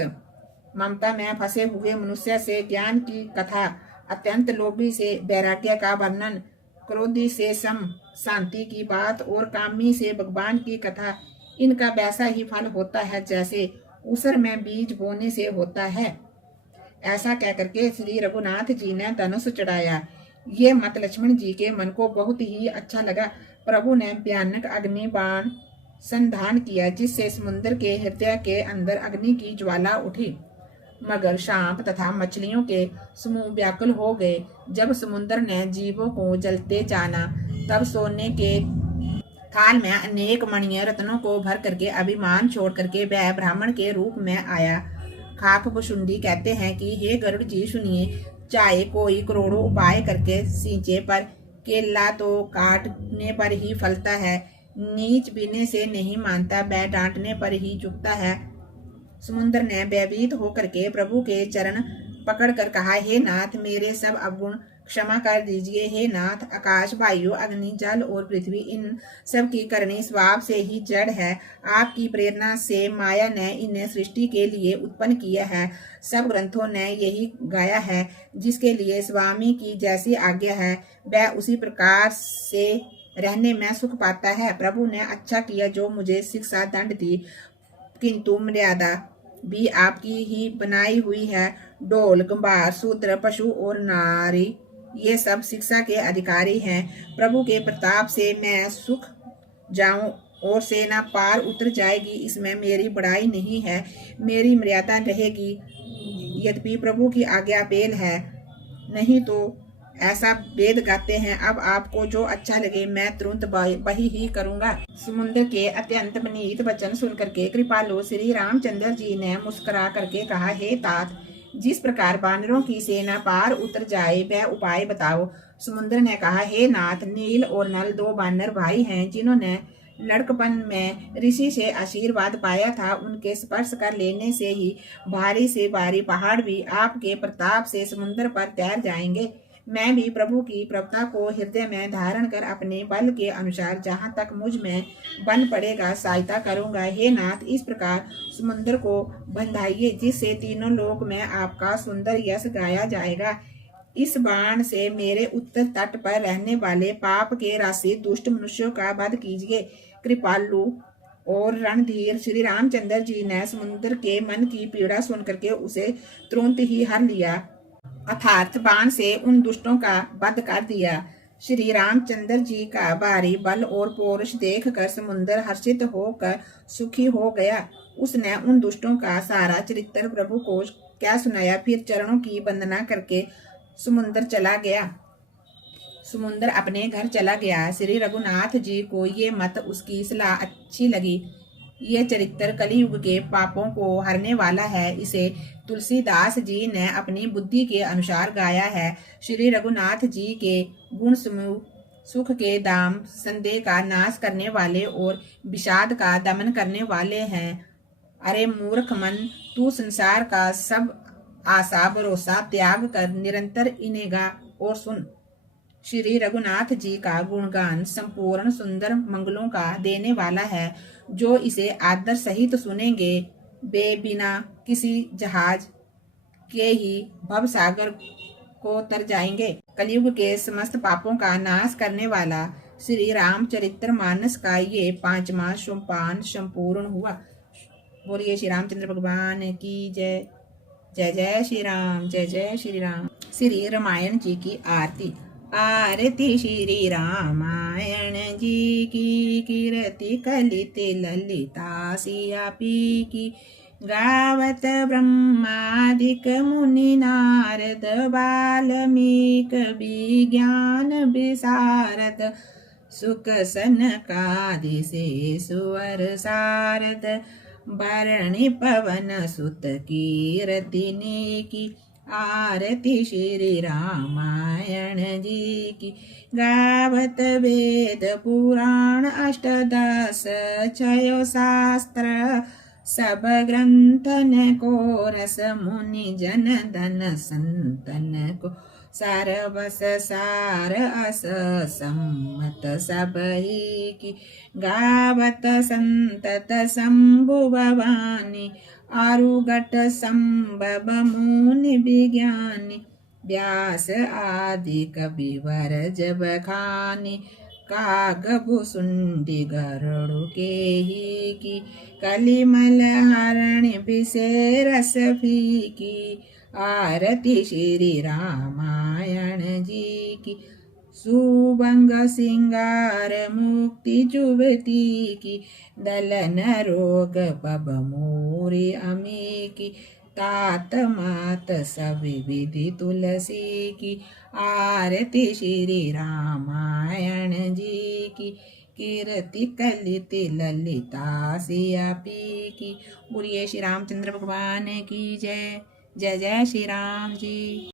ममता में फंसे हुए मनुष्य से ज्ञान की कथा, अत्यंत लोभी से वैराग्य का वर्णन, क्रोधी से सम शांति की बात और कामी से भगवान की कथा। इनका वैसा ही फल होता है जैसे ऊसर में बीज बोने से होता है। ऐसा कहकर के श्री रघुनाथ जी ने धनुष चढ़ाया। ये मत लक्ष्मण जी के मन को बहुत ही अच्छा लगा। प्रभु ने भयानक अग्नि बाण संधान किया, जिससे समुद्र के हृदय के अंदर अग्नि की ज्वाला उठी। मगर, सांप तथा मछलियों के समूह व्याकुल हो गए। जब समुद्र ने जीवों को जलते जाना, तब सोने के थाल में अनेक मणियों रत्नों को भर करके अभिमान छोड़ करके वह ब्राह्मण के रूप में आया। खाकभुशुंडी कहते हैं कि हे गरुड़ जी सुनिए, चाहे कोई करोड़ों उपाय करके सींचे, पर केला तो काटने पर ही फलता है। नीच बीने से नहीं मानता, वह डांटने पर ही झुकता है। समुद्र ने भयभीत होकर के प्रभु के चरण पकड़कर कहा, हे नाथ, मेरे सब अवगुण क्षमा कर दीजिए। हे नाथ, आकाश, वायु, अग्नि, जल और पृथ्वी, इन सब की करनी स्वभाव से ही जड़ है। आपकी प्रेरणा से माया ने इन्हें सृष्टि के लिए उत्पन्न किया है। सब ग्रंथों ने यही गाया है, जिसके लिए स्वामी की जैसी आज्ञा है, वह उसी प्रकार से रहने में सुख पाता है। प्रभु ने अच्छा किया जो मुझे शिक्षा दंड दी, किंतु मर्यादा भी आपकी ही बनाई हुई है। ढोल, गंबार, शूद्र, पशु और नारी, ये सब शिक्षा के अधिकारी हैं। प्रभु के प्रताप से मैं सुख जाऊं और सेना पार उतर जाएगी, इसमें मेरी बड़ाई नहीं है, मेरी मर्यादा रहेगी। यद्यपि प्रभु की आज्ञा बेल है, नहीं तो ऐसा वेद गाते हैं। अब आपको जो अच्छा लगे मैं तुरंत वही ही करूंगा। समुद्र के अत्यंत विनीत वचन सुनकर के कृपालु श्री रामचंद्र जी ने मुस्कुरा करके कहा, हे तात, जिस प्रकार बानरों की सेना पार उतर जाए वह उपाय बताओ। समुद्र ने कहा, हे नाथ, नील और नल 2 बानर भाई हैं, जिन्होंने लड़कपन में ऋषि से आशीर्वाद पाया था। उनके स्पर्श कर लेने से ही भारी से भारी पहाड़ भी आपके प्रताप से समुद्र पर तैर जाएंगे। मैं भी प्रभु की प्रभुता को हृदय में धारण कर अपने बल के अनुसार जहाँ तक मुझ में बन पड़ेगा सहायता करूंगा। हे नाथ, इस प्रकार समुद्र को बंधाइए, जिससे तीनों लोक में आपका सुंदर यश गाया जाएगा। इस बाण से मेरे उत्तर तट पर रहने वाले पाप के राशि दुष्ट मनुष्यों का वध कीजिए। कृपालु और रणधीर श्री रामचंद्र जी ने समुद्र के मन की पीड़ा सुन करके उसे तुरंत ही हर लिया, अर्थात बाण से उन दुष्टों का वध कर दिया। श्री रामचंद्र जी का भारी बल और पौरुष देखकर समुद्र हर्षित होकर सुखी हो गया। उसने उन दुष्टों का सारा चरित्र प्रभु को क्या सुनाया। फिर चरणों की वंदना करके समुद्र चला गया। समुद्र अपने घर चला गया। श्री रघुनाथ जी को ये मत उसकी सलाह अच्छी लगी। ये चरित्र कलयुग के पापों को हरने वाला है। इसे तुलसीदास जी ने अपनी बुद्धि के अनुसार गाया है। श्री रघुनाथ जी के गुण समूह सुख के धाम, संदेह का नाश करने वाले और विषाद का दमन करने वाले हैं। अरे मूर्ख मन, तू संसार का सब आशा भरोसा त्याग कर निरंतर इन्हें गा और सुन। श्री रघुनाथ जी का गुणगान संपूर्ण सुंदर मंगलों का देने वाला है। जो इसे आदर सहित सुनेंगे वे बिना किसी जहाज के ही भव सागर को तर जाएंगे। कलयुग के समस्त पापों का नाश करने वाला श्री रामचरितमानस का ये 5वां सोपान संपूर्ण हुआ। बोलिए श्री रामचंद्र भगवान की जय। जय जय श्री राम, जय जय श्री राम। श्री रामायण जी की आरती। आरती श्री रामायण जी की, कीर्ति कलित ललिता सिया पी की। गावत ब्रह्मादिक मुनि नारद, वाल्मीक विज्ञान विशारद। सुख सनकादि से सुवर सारद, भरणी पवन सुत कीर्तिनी की। आरती श्री रामायण जी की। गावत वेद पुराण अष्टदश, छयो शास्त्र सब ग्रंथन को। रस मुनि जन धन संतन को। सारवस सार अस सम्मत सब ही की। गावत संतत शंभु भवानी, आरुगट संभव मुनि विज्ञानी। व्यास आदि कविवर जब खानी, काग भुसुंडी गरुड़ के ही की। कलिमल हरण विषे रस फीकी। आरती श्री रामायण जी की। सुभंग सिंगार मुक्ति जुवती की। दलन रोग पब मोरी अमी की। तात मात सब विधि तुलसी की। आरती श्री रामायण जी की। कीर्ति कलित ललिता सिया पी की। बोलिए श्री रामचंद्र भगवान की जय। जय जय श्री राम जी।